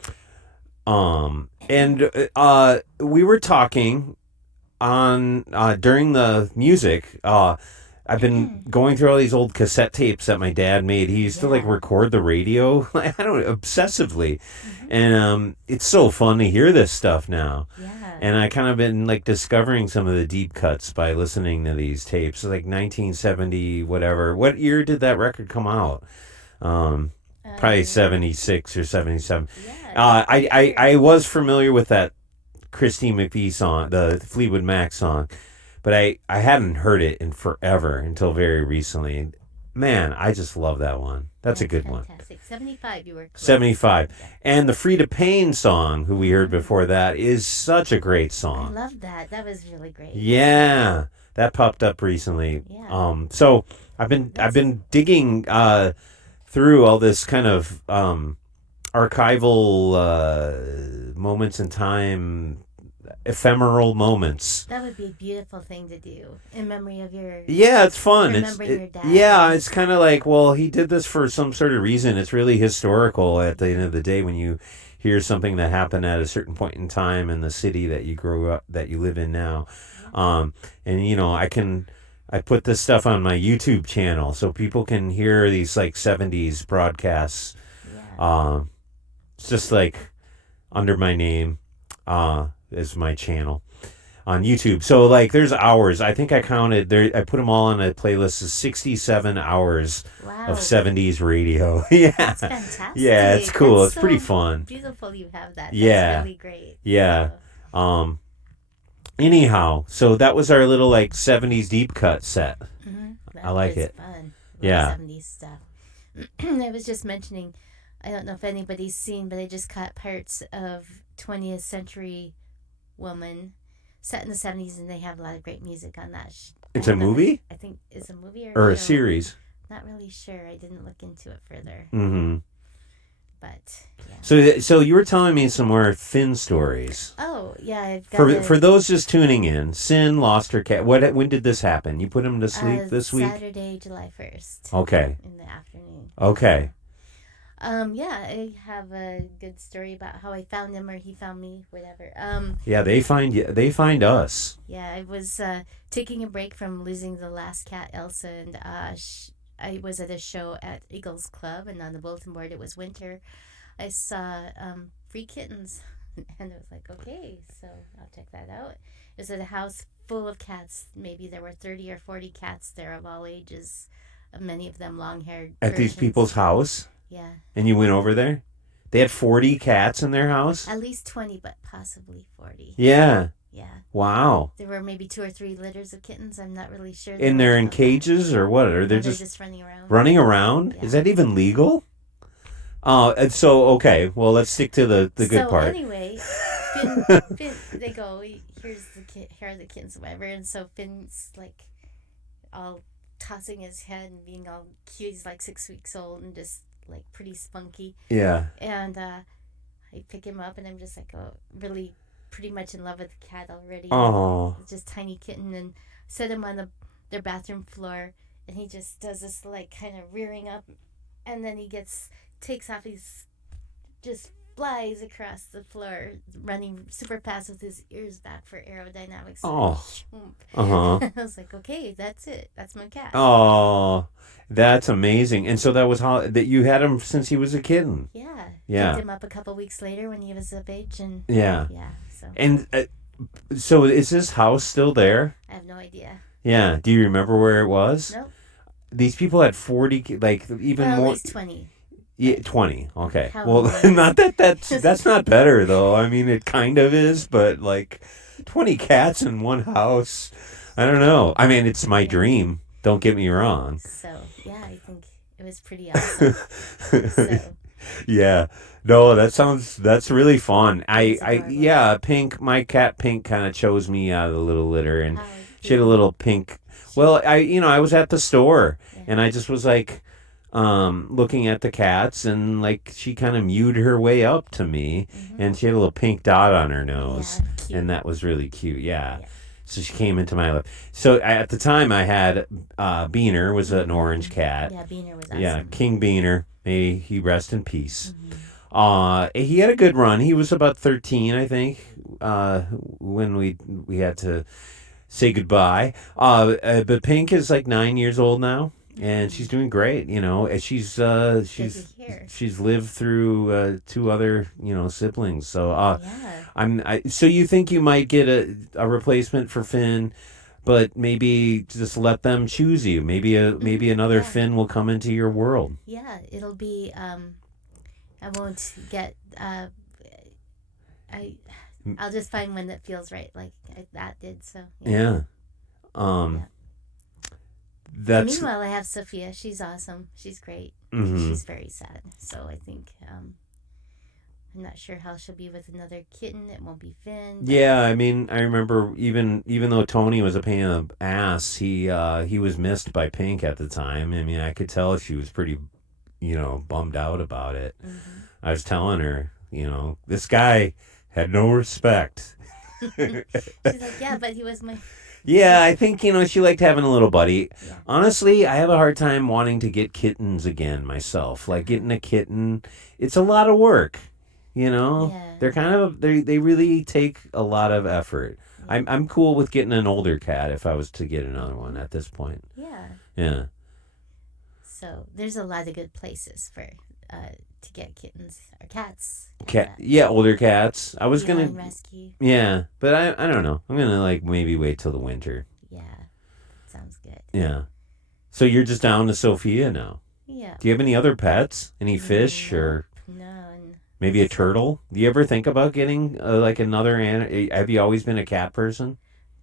And we were talking on during the music. I've been going through all these old cassette tapes that my dad made. He used to like record the radio. I don't know, obsessively, and it's so fun to hear this stuff now. yeah. And I kind of been like discovering some of the deep cuts by listening to these tapes, like 1970, whatever. What year did that record come out? Probably 76 or 77. Yeah. I was familiar with that Christine McVie song, the Fleetwood Mac song, but I hadn't heard it in forever until very recently. Man, I just love that one. That's a good one. Fantastic. 75 you were close. 75. And the Frida Payne song, who we heard before that, is such a great I song. love that. That was really great. Yeah, that popped up recently. Yeah. So I've been digging through all this kind of archival moments in time, ephemeral moments. That would be a beautiful thing to do in memory of your. Yeah, it's fun. Remembering your dad. Yeah, it's kind of like, well, he did this for some sort of reason. It's really historical at the end of the day when you hear something that happened at a certain point in time in the city that you grew up, that you live in now. And you know, I put this stuff on my YouTube channel so people can hear these like 70s broadcasts. Yeah. It's just like under my name is my channel on YouTube. So like there's hours. I think I counted there. I put them all on a playlist of 67 hours Wow. of 70s radio. Yeah. That's fantastic. Yeah, it's cool. That's It's pretty so fun. Beautiful you have that. Yeah. That's really great. Yeah. Anyhow, so that was our little like 70s deep cut set. I like it. Fun. Yeah. 70s stuff. I was just mentioning, I don't know if anybody's seen, but I just caught parts of 20th Century Woman set in the 70s, and they have a lot of great music on that. It's a movie? I think it's a movie Or a show. series? Not really sure. I didn't look into it further. Mm-hmm. But, yeah. So you were telling me some more Finn stories. Oh, yeah. I've got For those just tuning in, Sin lost her cat. When did this happen? You put him to sleep this week? Saturday, July 1st. Okay. In the afternoon. Okay. Yeah, I have a good story about how I found him or he found me, whatever. Yeah, they find us. Yeah, I was taking a break from losing the last cat, Elsa, and I was at a show at Eagles Club, and on the bulletin board it was winter. I saw free kittens, and I was like, okay, so I'll check that out. It was at a house full of cats. Maybe there were 30 or 40 cats there of all ages, many of them long-haired. At these Persians. people's house? Yeah. And you went over there? They had 40 cats in their house? At least 20, but possibly 40. Yeah. Yeah. Wow. There were maybe 2 or 3 litters of kittens. I'm not really sure. And they're in cages or what? Or they're just running around. running around? Yeah. Is that even legal? And so, okay. Well, let's stick to the good part. So anyway, Finn, they go, here are the kittens, whatever. And so Finn's like all tossing his head and being all cute. He's like 6 weeks old and just like pretty spunky. Yeah. And I pick him up and I'm just like, oh, really pretty much in love with the cat already. Oh. It's just tiny kitten, and set him on their bathroom floor, and he just does this like kind of rearing up, and then he takes off, he's just flies across the floor, running super fast with his ears back for aerodynamics. Oh. Uh-huh. I was like, okay, that's it. That's my cat. Oh, that's amazing. And so that was how that you had him since he was a kitten. Yeah. Yeah. Picked him up a couple weeks later when he was of age, and Yeah. yeah. So And so is this house still there? I have no idea. Yeah. Do you remember where it was? Nope. These people had 40, like even Well, more. at least 20. Yeah, 20. Okay. How Well, old is- not that's not better though. I mean, it kind of is, but like 20 cats in one house. I don't know. I mean, it's my dream. Don't get me wrong. So yeah, I think it was pretty awesome. So Yeah. No, that's really fun. That's adorable. Yeah, Pink, my cat Pink kind of chose me out of the little litter, and How she had a cute. little pink. Well, I was at the store, Yeah. and I just was like, looking at the cats, and like she kind of mewed her way up to me, and she had a little pink dot on her nose, Yeah, cute. and that was really cute. Yeah. Yeah. So she came into my lap. So at the time, I had Beaner was an orange cat. Yeah, Beaner was awesome. Yeah, King Beaner. May he rest in peace. He had a good run. He was about 13, I think, when we had to say goodbye. But Pink is like 9 years old now, and she's doing great. And she's Good to hear. she's lived through two other siblings. So Yeah. so you think you might get a replacement for Finn? But maybe just let them choose you. Maybe another Yeah. Finn will come into your world. Yeah, it'll be. I won't get. I'll just find one that feels right, like that did. So Yeah. Yeah. That's Meanwhile, I have Sophia. She's awesome. She's great. Mhm. She's very sad. So I think I'm not sure how she'll be with another kitten. It won't be Finn. but- Yeah, I mean, I remember even though Tony was a pain in the ass, he was missed by Pink at the time. I mean, I could tell she was pretty, bummed out about it. I was telling her, this guy had no respect. She's like, yeah, but he was my. Yeah, I think, she liked having a little buddy. Yeah. Honestly, I have a hard time wanting to get kittens again myself. Like getting a kitten, it's a lot of work. Yeah. They're kind of they really take a lot of effort. I'm cool with getting an older cat if I was to get another one at this point. Yeah. Yeah. So there's a lot of good places for to get kittens or cats. Yeah, older cats. I was Feline gonna rescue. Yeah, but I don't know. I'm gonna like maybe wait till the winter. Yeah, sounds good. Yeah. So you're just down to Sophia now. Yeah. Do you have any other pets? Any fish or None. maybe a turtle? Do you ever think about getting like another have you always been a cat person?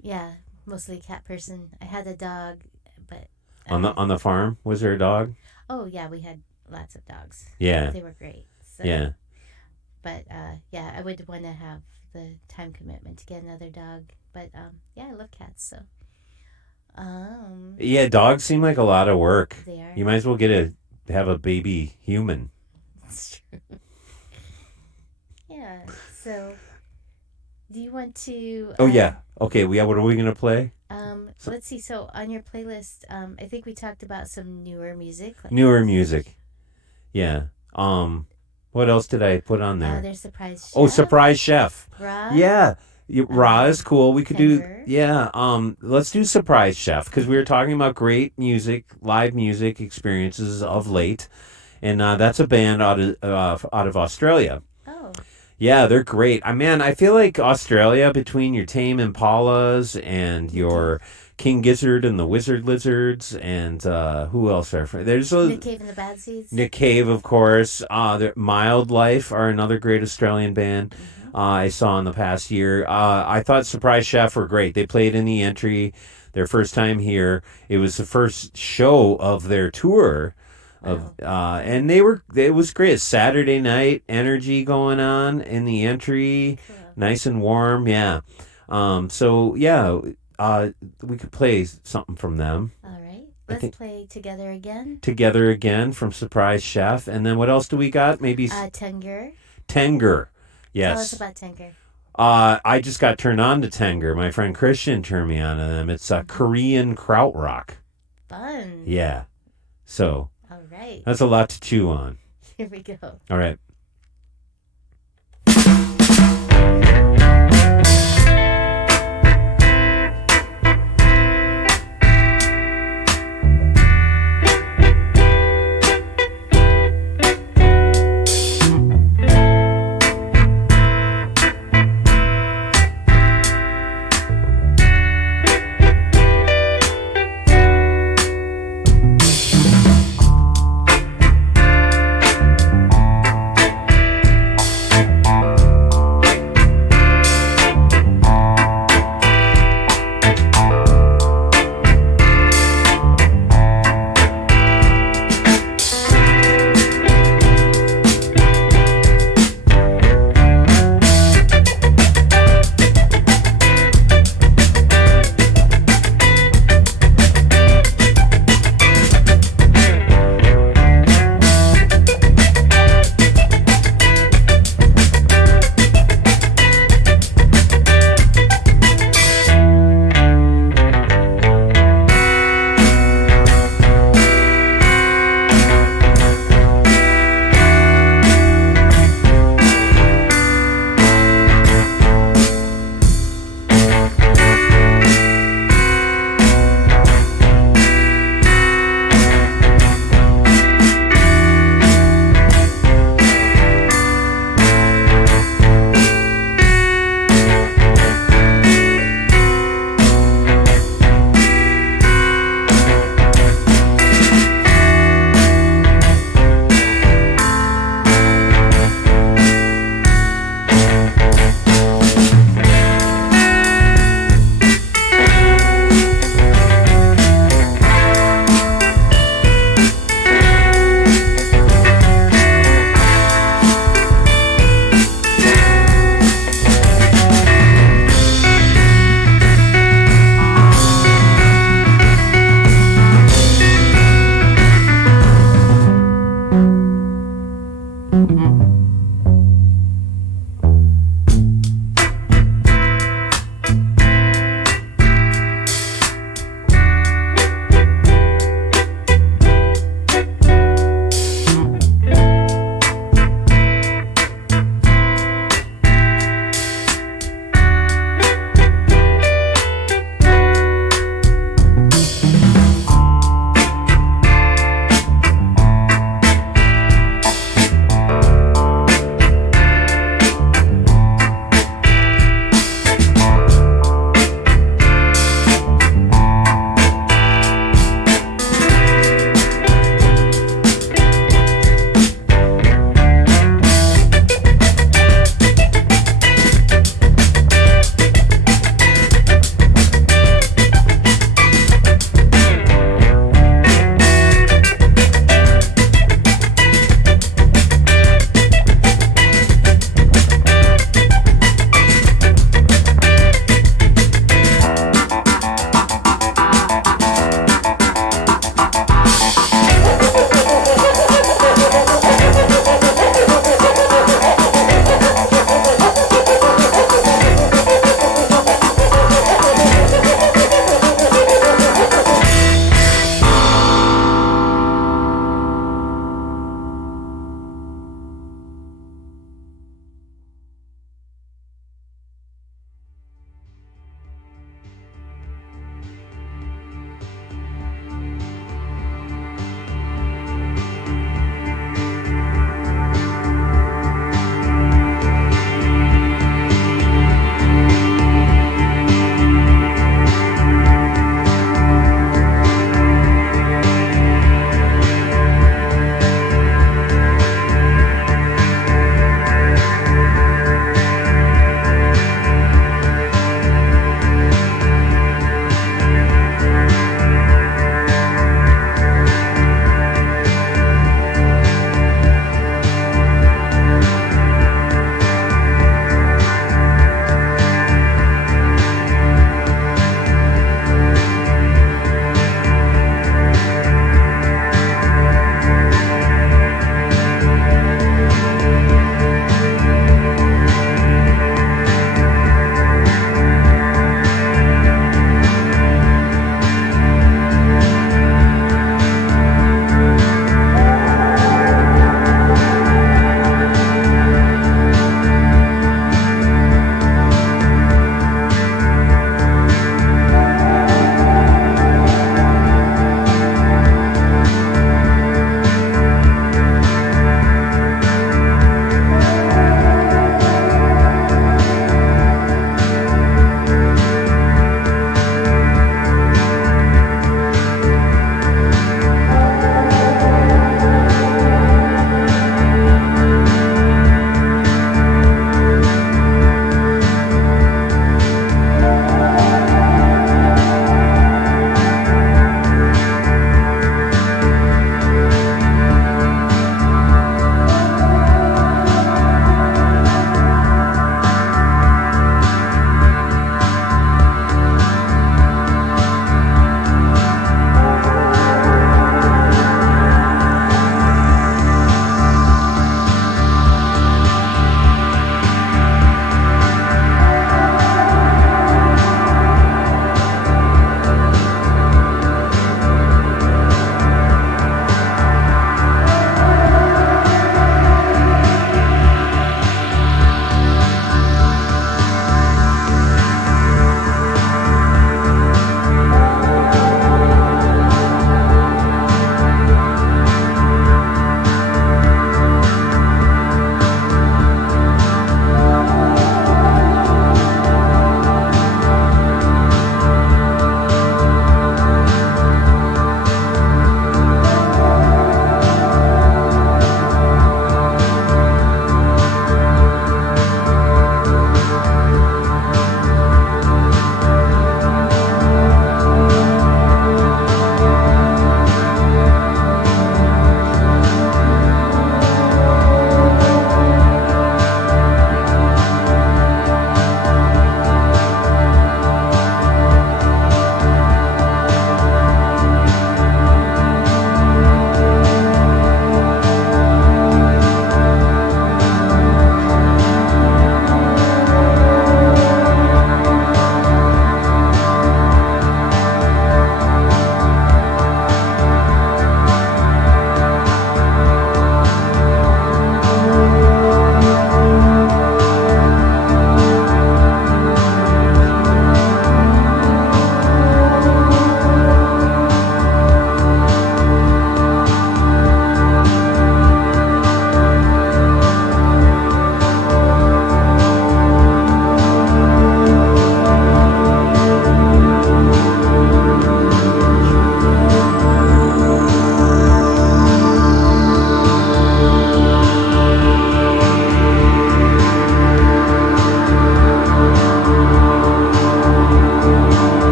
Yeah, mostly a cat person. I had a dog, but On the farm? Was there a dog? oh yeah, we had lots of dogs. Yeah. They were great. So, Yeah. But yeah, I would want to have the time commitment to get another dog. But yeah, I love cats. So Yeah, dogs seem like a lot of work. they are. You might as well have a baby human. That's true. Yeah. So, do you want to? Oh yeah. Okay. What are we gonna play? Let's see. So on your playlist, I think we talked about some newer music. Like Newer music. Yeah. What else did I put on there? There's Surprise Chef. Oh, Surprise Chef. Ra. Yeah. Ra is cool. We could Tender. do. Yeah. Let's do Surprise Chef because we were talking about great music, live music experiences of late, and that's a band out of Australia. Oh. Yeah, they're great. I feel like Australia, between your Tame Impalas and your King Gizzard and the Wizard Lizards, and who else are there's Nick Cave and the Bad Seeds. Nick Cave, of course. Mild Life are another great Australian band I saw in the past year. I thought Surprise Chef were great. They played in the entry their first time here. It was the first show of their tour. And it was great. It's Saturday night energy going on in the entry, Cool. nice and warm. Yeah. So yeah, we could play something from them. All right. I Let's think- play Together Again. Together Again from Surprise Chef, and then what else do we got? Maybe Tenger. Tenger. Yes. Tell us about Tenger. I just got turned on to Tenger. My friend Christian turned me on to them. It's a Korean krautrock. Fun. Yeah. So All right. that's a lot to chew on. Here we go. All right.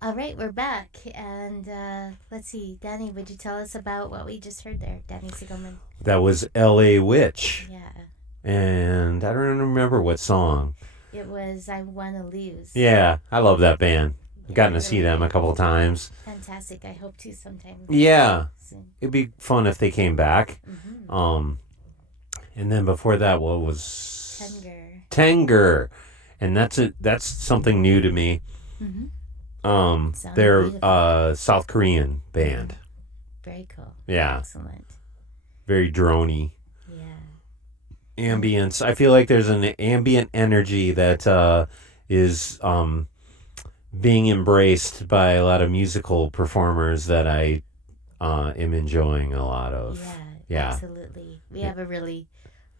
All right, we're back. And let's see, Danny, would you tell us about what we just heard there? Danny Siegelman. That was L.A. Witch. Yeah. And I don't remember what song. It was I Wanna Lose. Yeah, I love that band. I've Yeah, gotten to they're see them a couple times. fantastic. I hope to sometime Yeah, soon. it'd be fun if they came back. Mm-hmm. And then before that, what was Tenger, and that's something new to me. Mm-hmm. Sounded They're beautiful. South Korean band. Very cool. Yeah, Excellent. very droney. Yeah. Ambience. I feel like there's an ambient energy that is being embraced by a lot of musical performers that I am enjoying a lot of. Yeah. Absolutely. We have a really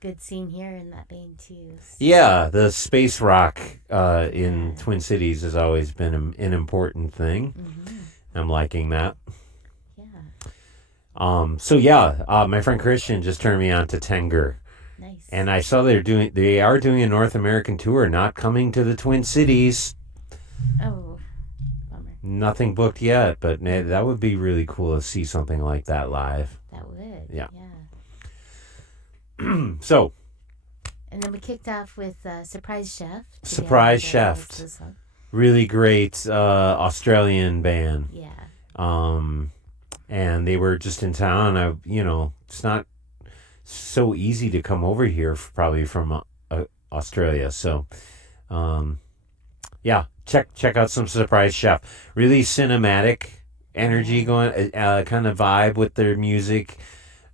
good scene here in that vein too. So. Yeah, the space rock in Yeah. Twin Cities has always been an important thing. Mm-hmm. I'm liking that. Yeah. So yeah, my friend Christian just turned me on to Tenger. Nice. And I saw they are doing a North American tour, not coming to the Twin Cities. Oh, bummer. Nothing booked yet, but that would be really cool to see something like that live. That would. Yeah. Yeah. So, And then we kicked off with Surprise Chef. Surprise together. Chef. What's this one? really great Australian band. Yeah. And they were just in town. It's not so easy to come over here probably from Australia. So, yeah, check out some Surprise Chef. Really cinematic energy going, kind of vibe with their music,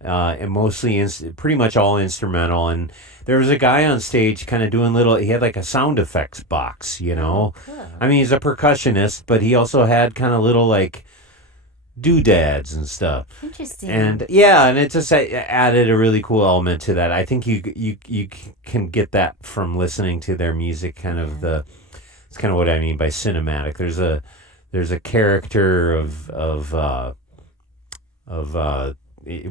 and mostly pretty much all instrumental. And there was a guy on stage kind of doing he had like a sound effects box, Oh, cool. I mean, he's a percussionist, but he also had kind of little like doodads and stuff. Interesting. And yeah, and it just added a really cool element to that. I think you can get that from listening to their music. It's kind of what I mean by cinematic. There's a character of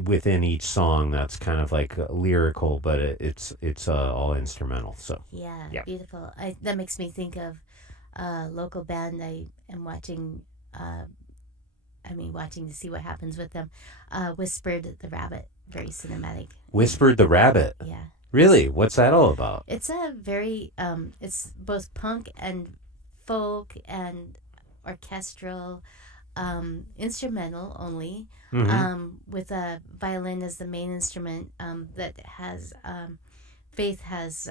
within each song that's kind of like lyrical, but it's all instrumental. So yeah, beautiful. That makes me think of a local band I am watching. Watching to see what happens with them. Whispered the Rabbit, very cinematic. Whispered the Rabbit. Yeah. Really? What's that all about? It's a very it's both punk and folk and orchestral, instrumental only, with a violin as the main instrument. That has Faith has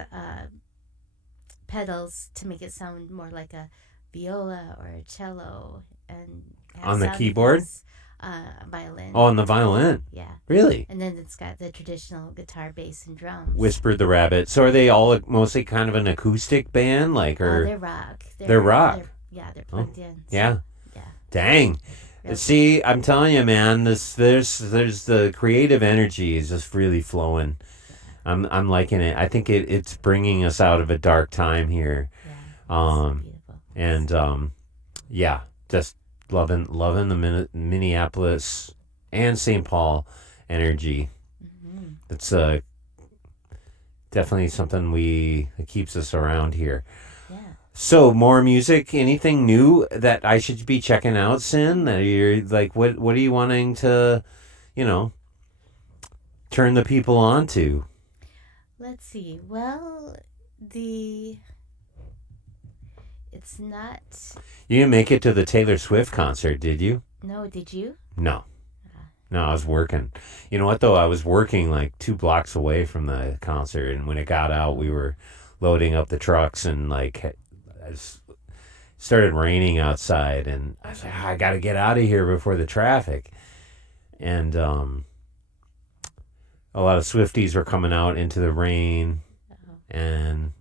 pedals to make it sound more like a viola or a cello, and On the sound keyboard? effects, violin. Oh, on the violin. Yeah. Really? And then it's got the traditional guitar, bass, and drums. Whispered the Rabbit. So are they all mostly kind of an acoustic band, like, or they're rock. They're rock? They're plugged in. So, yeah? yeah. Dang. Really. See, I'm telling you, man. There's the creative energy is just really flowing. I'm liking it. I think it's bringing us out of a dark time here. Yeah. It's beautiful. And yeah, just loving the Minneapolis and St. Paul energy. Mm-hmm. It's definitely something that keeps us around here. Yeah. So more music, anything new that I should be checking out, Sin? That you're like, what are you wanting to, turn the people on to? Let's see. Well, it's not. You didn't make it to the Taylor Swift concert, did you? No, did you? No. No, I was working. You know what, though? I was working like 2 blocks away from the concert, and when it got out, we were loading up the trucks, and like started raining outside, and I was like, I got to get out of here before the traffic. And a lot of Swifties were coming out into the rain, and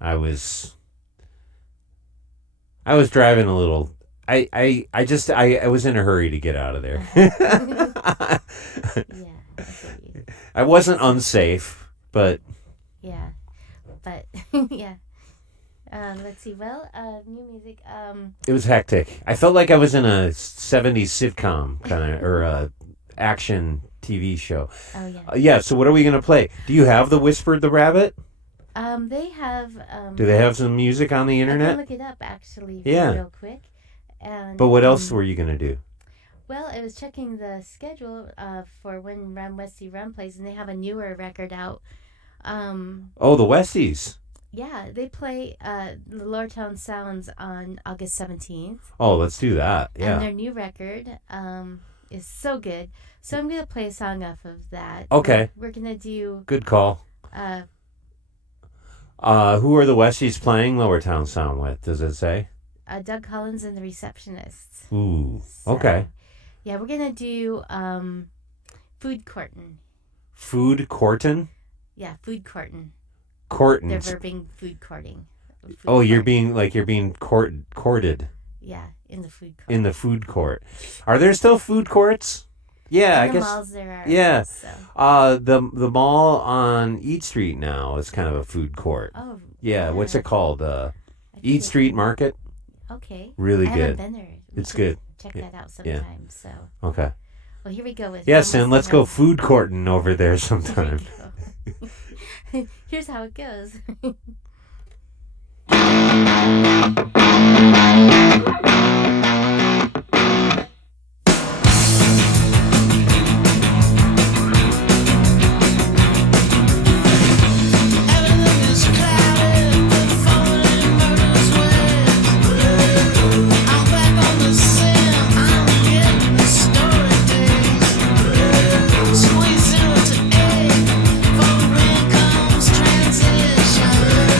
I was driving a little. I was in a hurry to get out of there. Yeah. I get you. I wasn't unsafe, but Yeah. But yeah. Let's see. Well, new music. it was hectic. I felt like I was in a 70s sitcom kind of, or a action TV show. Oh yeah. Yeah, so what are we going to play? Do you have the Whispered the Rabbit? They have. Do they have some music on the I can internet? look it up actually. Yeah. Real quick. And But what else were you gonna do? Well, I was checking the schedule for when Ram Westy Rum plays, and they have a newer record out. Oh, the Westies. Yeah, they play the Lordtown Sounds on August 17th. Oh, let's do that. And Yeah. their new record is so good. So I'm going to play a song off of that. Okay. We're going to do... Good call. Who are the Westies playing Lower Town Sound with? Does it say? Doug Collins and the Receptionists. Ooh. So, Okay. Yeah, we're going to do Food Courtin'. Food courtin'? Yeah, Food Courtin'. Courtin'. They're verbing food courting. Oh, you're being courted Yeah, in the food court. in the food court. Are there still food courts? Yeah, In I the guess. malls there are. Yeah. So. The mall on Eat Street now is kind of a food court. Oh. Yeah, what's yeah. it called? I Eat think Street Market. Okay. Really I haven't good. been there. It's good. Check Yeah. that out sometime. So, Okay. well, here we go with. Yes, and let's go Ramos food courting over there and sometime. Here we go. Here's how it goes. Everything is clouded with falling murderous waves. I'm back on the scene. I'm getting the story days. Squeeze 0 to 8 for income's transition.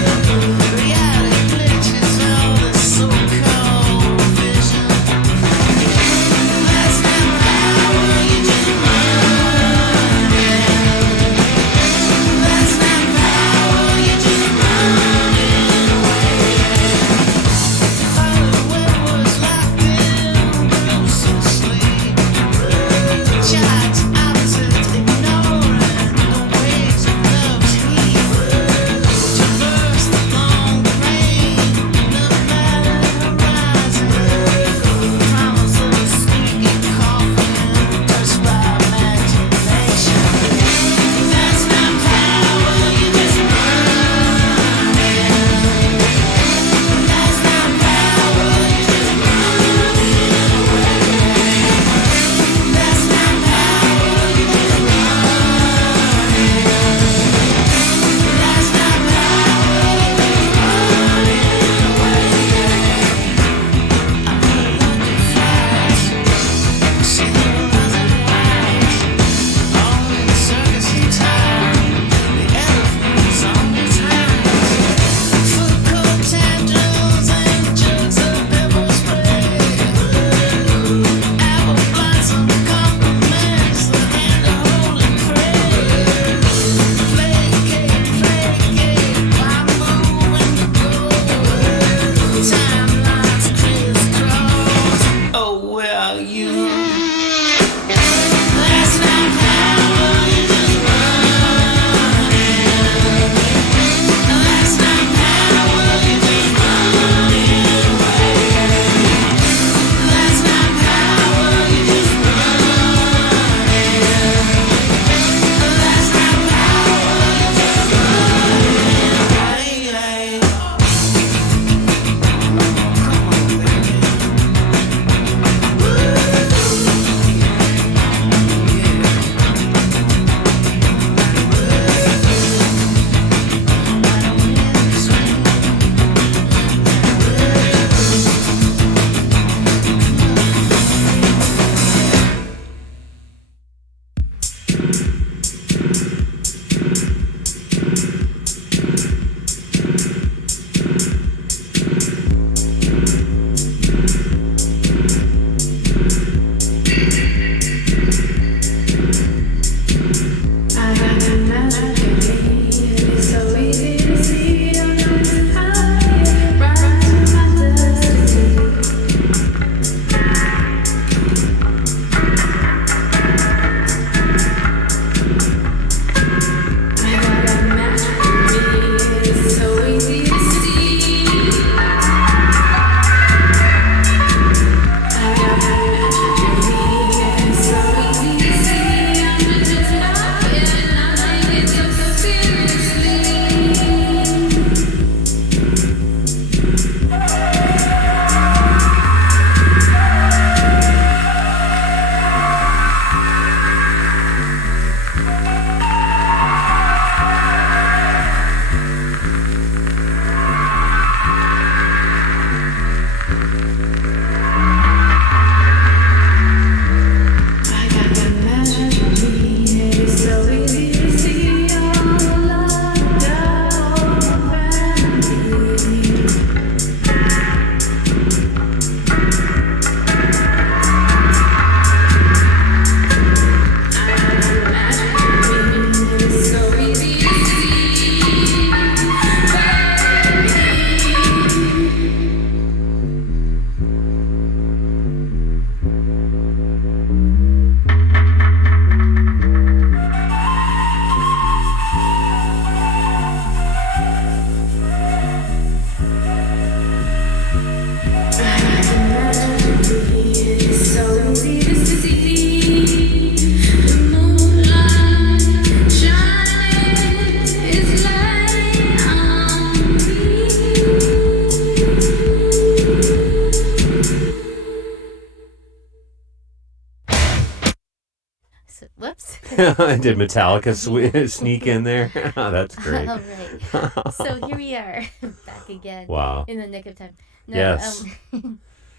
Did Metallica sneak in there? That's great. All right. So here we are, back again. Wow. In the nick of time. No, Yes.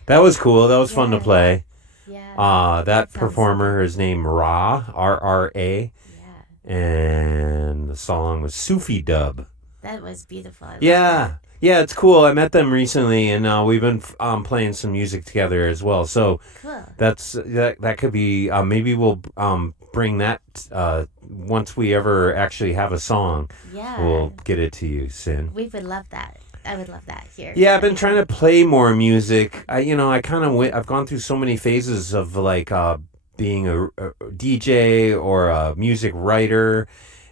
That was cool. That was fun to Yeah. play. yeah. That Sounds performer is named Ra, R-R-A, Yeah. and the song was Sufi Dub. That was beautiful. I love Yeah. that. Yeah, it's cool. I met them recently, and we've been playing some music together as well. So Cool. that could be maybe we'll bring that once we ever actually have a song. Yeah. We'll get it to you, Sin. We would love that. I would love that here. Yeah, I've been trying to play more music. I kind of I've gone through so many phases of like being a DJ or a music writer,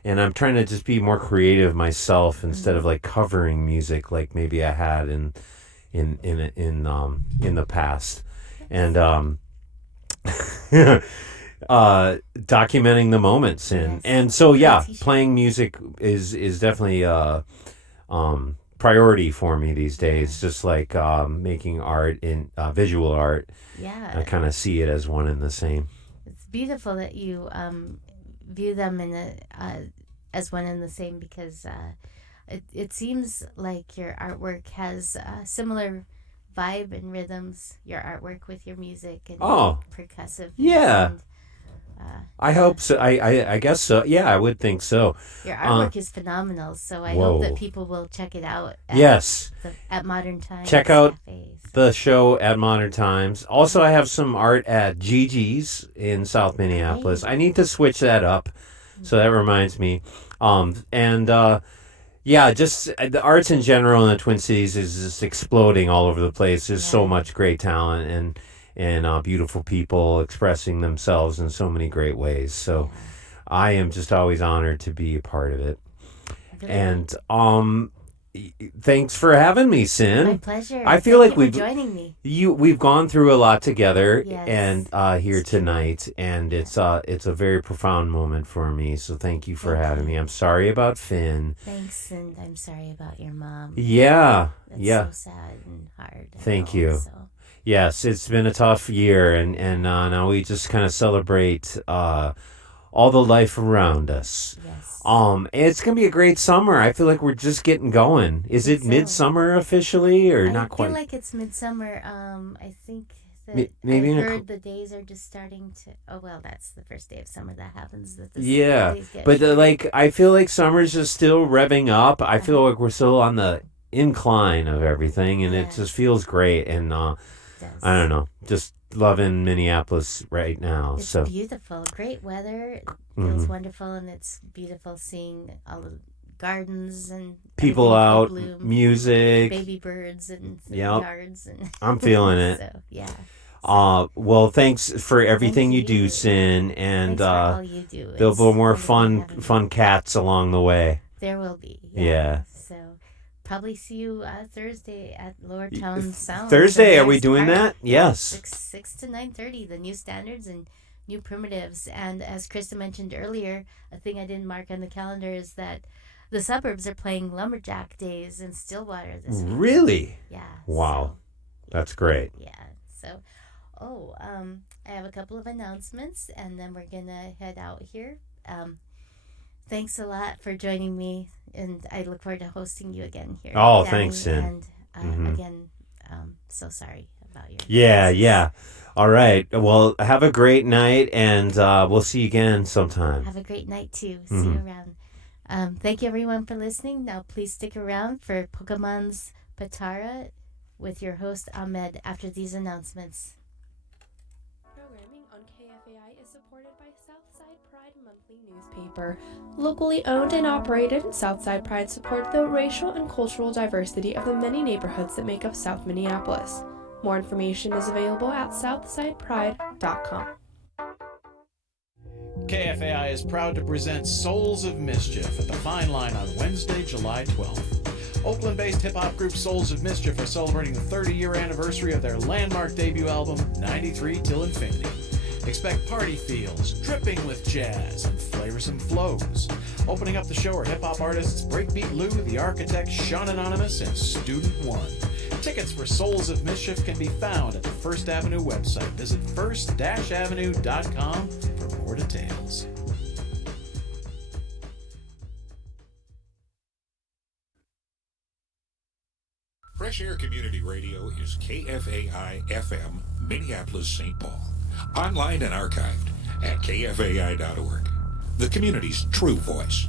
and I'm trying to just be more creative myself instead of like covering music like maybe I had in the past, and documenting the moments Yes. and so yeah, T-shirt. playing music is definitely priority for me these days. Just like making art in visual art, Yeah. I kind of see it as one and the same. It's beautiful that you view them in as one and the same, because it seems like your artwork has similar vibe and rhythms. Your artwork with your music and Oh. percussive. Yeah. And, I hope so. I guess so. Yeah, I would think so. your artwork is phenomenal, so I Whoa. hope that people will check it out. Yes. At Modern Times. Check out Cafes. The show at Modern Times. Also, I have some art at Gigi's in South Minneapolis. I need to switch that up. So that reminds me. Yeah, just the arts in general in the Twin Cities is just exploding all over the place. There's so Yeah. much great talent and beautiful people expressing themselves in so many great ways. So I am just always honored to be a part of it. Really. And thanks for having me, Sin. My pleasure. I feel Thank like you we've for joining me. we've gone through a lot together, Yes. and here It's true. tonight, and it's a very profound moment for me. So thank you for Thank having you. me. I'm sorry about Finn. Thanks, and I'm sorry about your mom. Yeah, That's yeah. so sad and hard. I Thank know, you. So. Yes, it's been a tough year, and now we just kind of celebrate all the life around us. Yes. It's gonna be a great summer. I feel like we're just getting going. Is it So. midsummer officially, or not I quite? feel like it's midsummer. I think that Maybe in I a heard the days are just starting to. Oh well, that's the first day of summer that happens. That the Yeah, days get but shorter. like I feel like summer's just still revving up. I feel like we're still on the incline of everything, and it Yeah. just feels great. And It does. I don't know, just loving Minneapolis right now. It's So beautiful, great weather. It feels Mhm. wonderful, and it's beautiful seeing all the gardens and people everything in out, bloom. music. Baby birds and Yep. yards and I'm feeling it. So yeah. Well, thanks for everything you do, you. Sin, and Thanks for all you do. there'll It's be more wonderful having you. fun cats along the way. There will be. Yeah. So probably see you Thursday at Lower Town Sound. Thursday, the are we next doing part. that? Yeah, Yes. 6 to 9:30. The new standards and new primitives. And as Krista mentioned earlier, a thing I didn't mark on the calendar is that the suburbs are playing Lumberjack Days in Stillwater this week. Really? Yeah. Wow. That's great. Yeah. So, I have a couple of announcements, and then we're gonna head out here. Thanks a lot for joining me, and I look forward to hosting you again here. Oh, Danny, thanks, Sin. And Mhm. again, so sorry about your. Yeah, losses. yeah. All right. Well, have a great night, and we'll see you again sometime. Have a great night too. See you Mhm. around. Thank you everyone for listening. Now please stick around for Pokemon's Patara with your host Ahmed after these announcements. Programming on KFAI is supported by Southside Pride Monthly newspaper. Locally owned and operated, Southside Pride supports the racial and cultural diversity of the many neighborhoods that make up South Minneapolis. More information is available at southsidepride.com. KFAI is proud to present Souls of Mischief at the Fine Line on Wednesday, July 12th. Oakland-based hip-hop group Souls of Mischief are celebrating the 30-year anniversary of their landmark debut album, 93 Till Infinity. Expect party feels, dripping with jazz, and flavorsome flows. Opening up the show are hip-hop artists Breakbeat Lou, The Architect, Sean Anonymous, and Student One. Tickets for Souls of Mischief can be found at the First Avenue website. Visit first-avenue.com for more details. Fresh Air Community Radio is KFAI FM, Minneapolis, St. Paul. Online and archived at kfai.org. The community's true voice.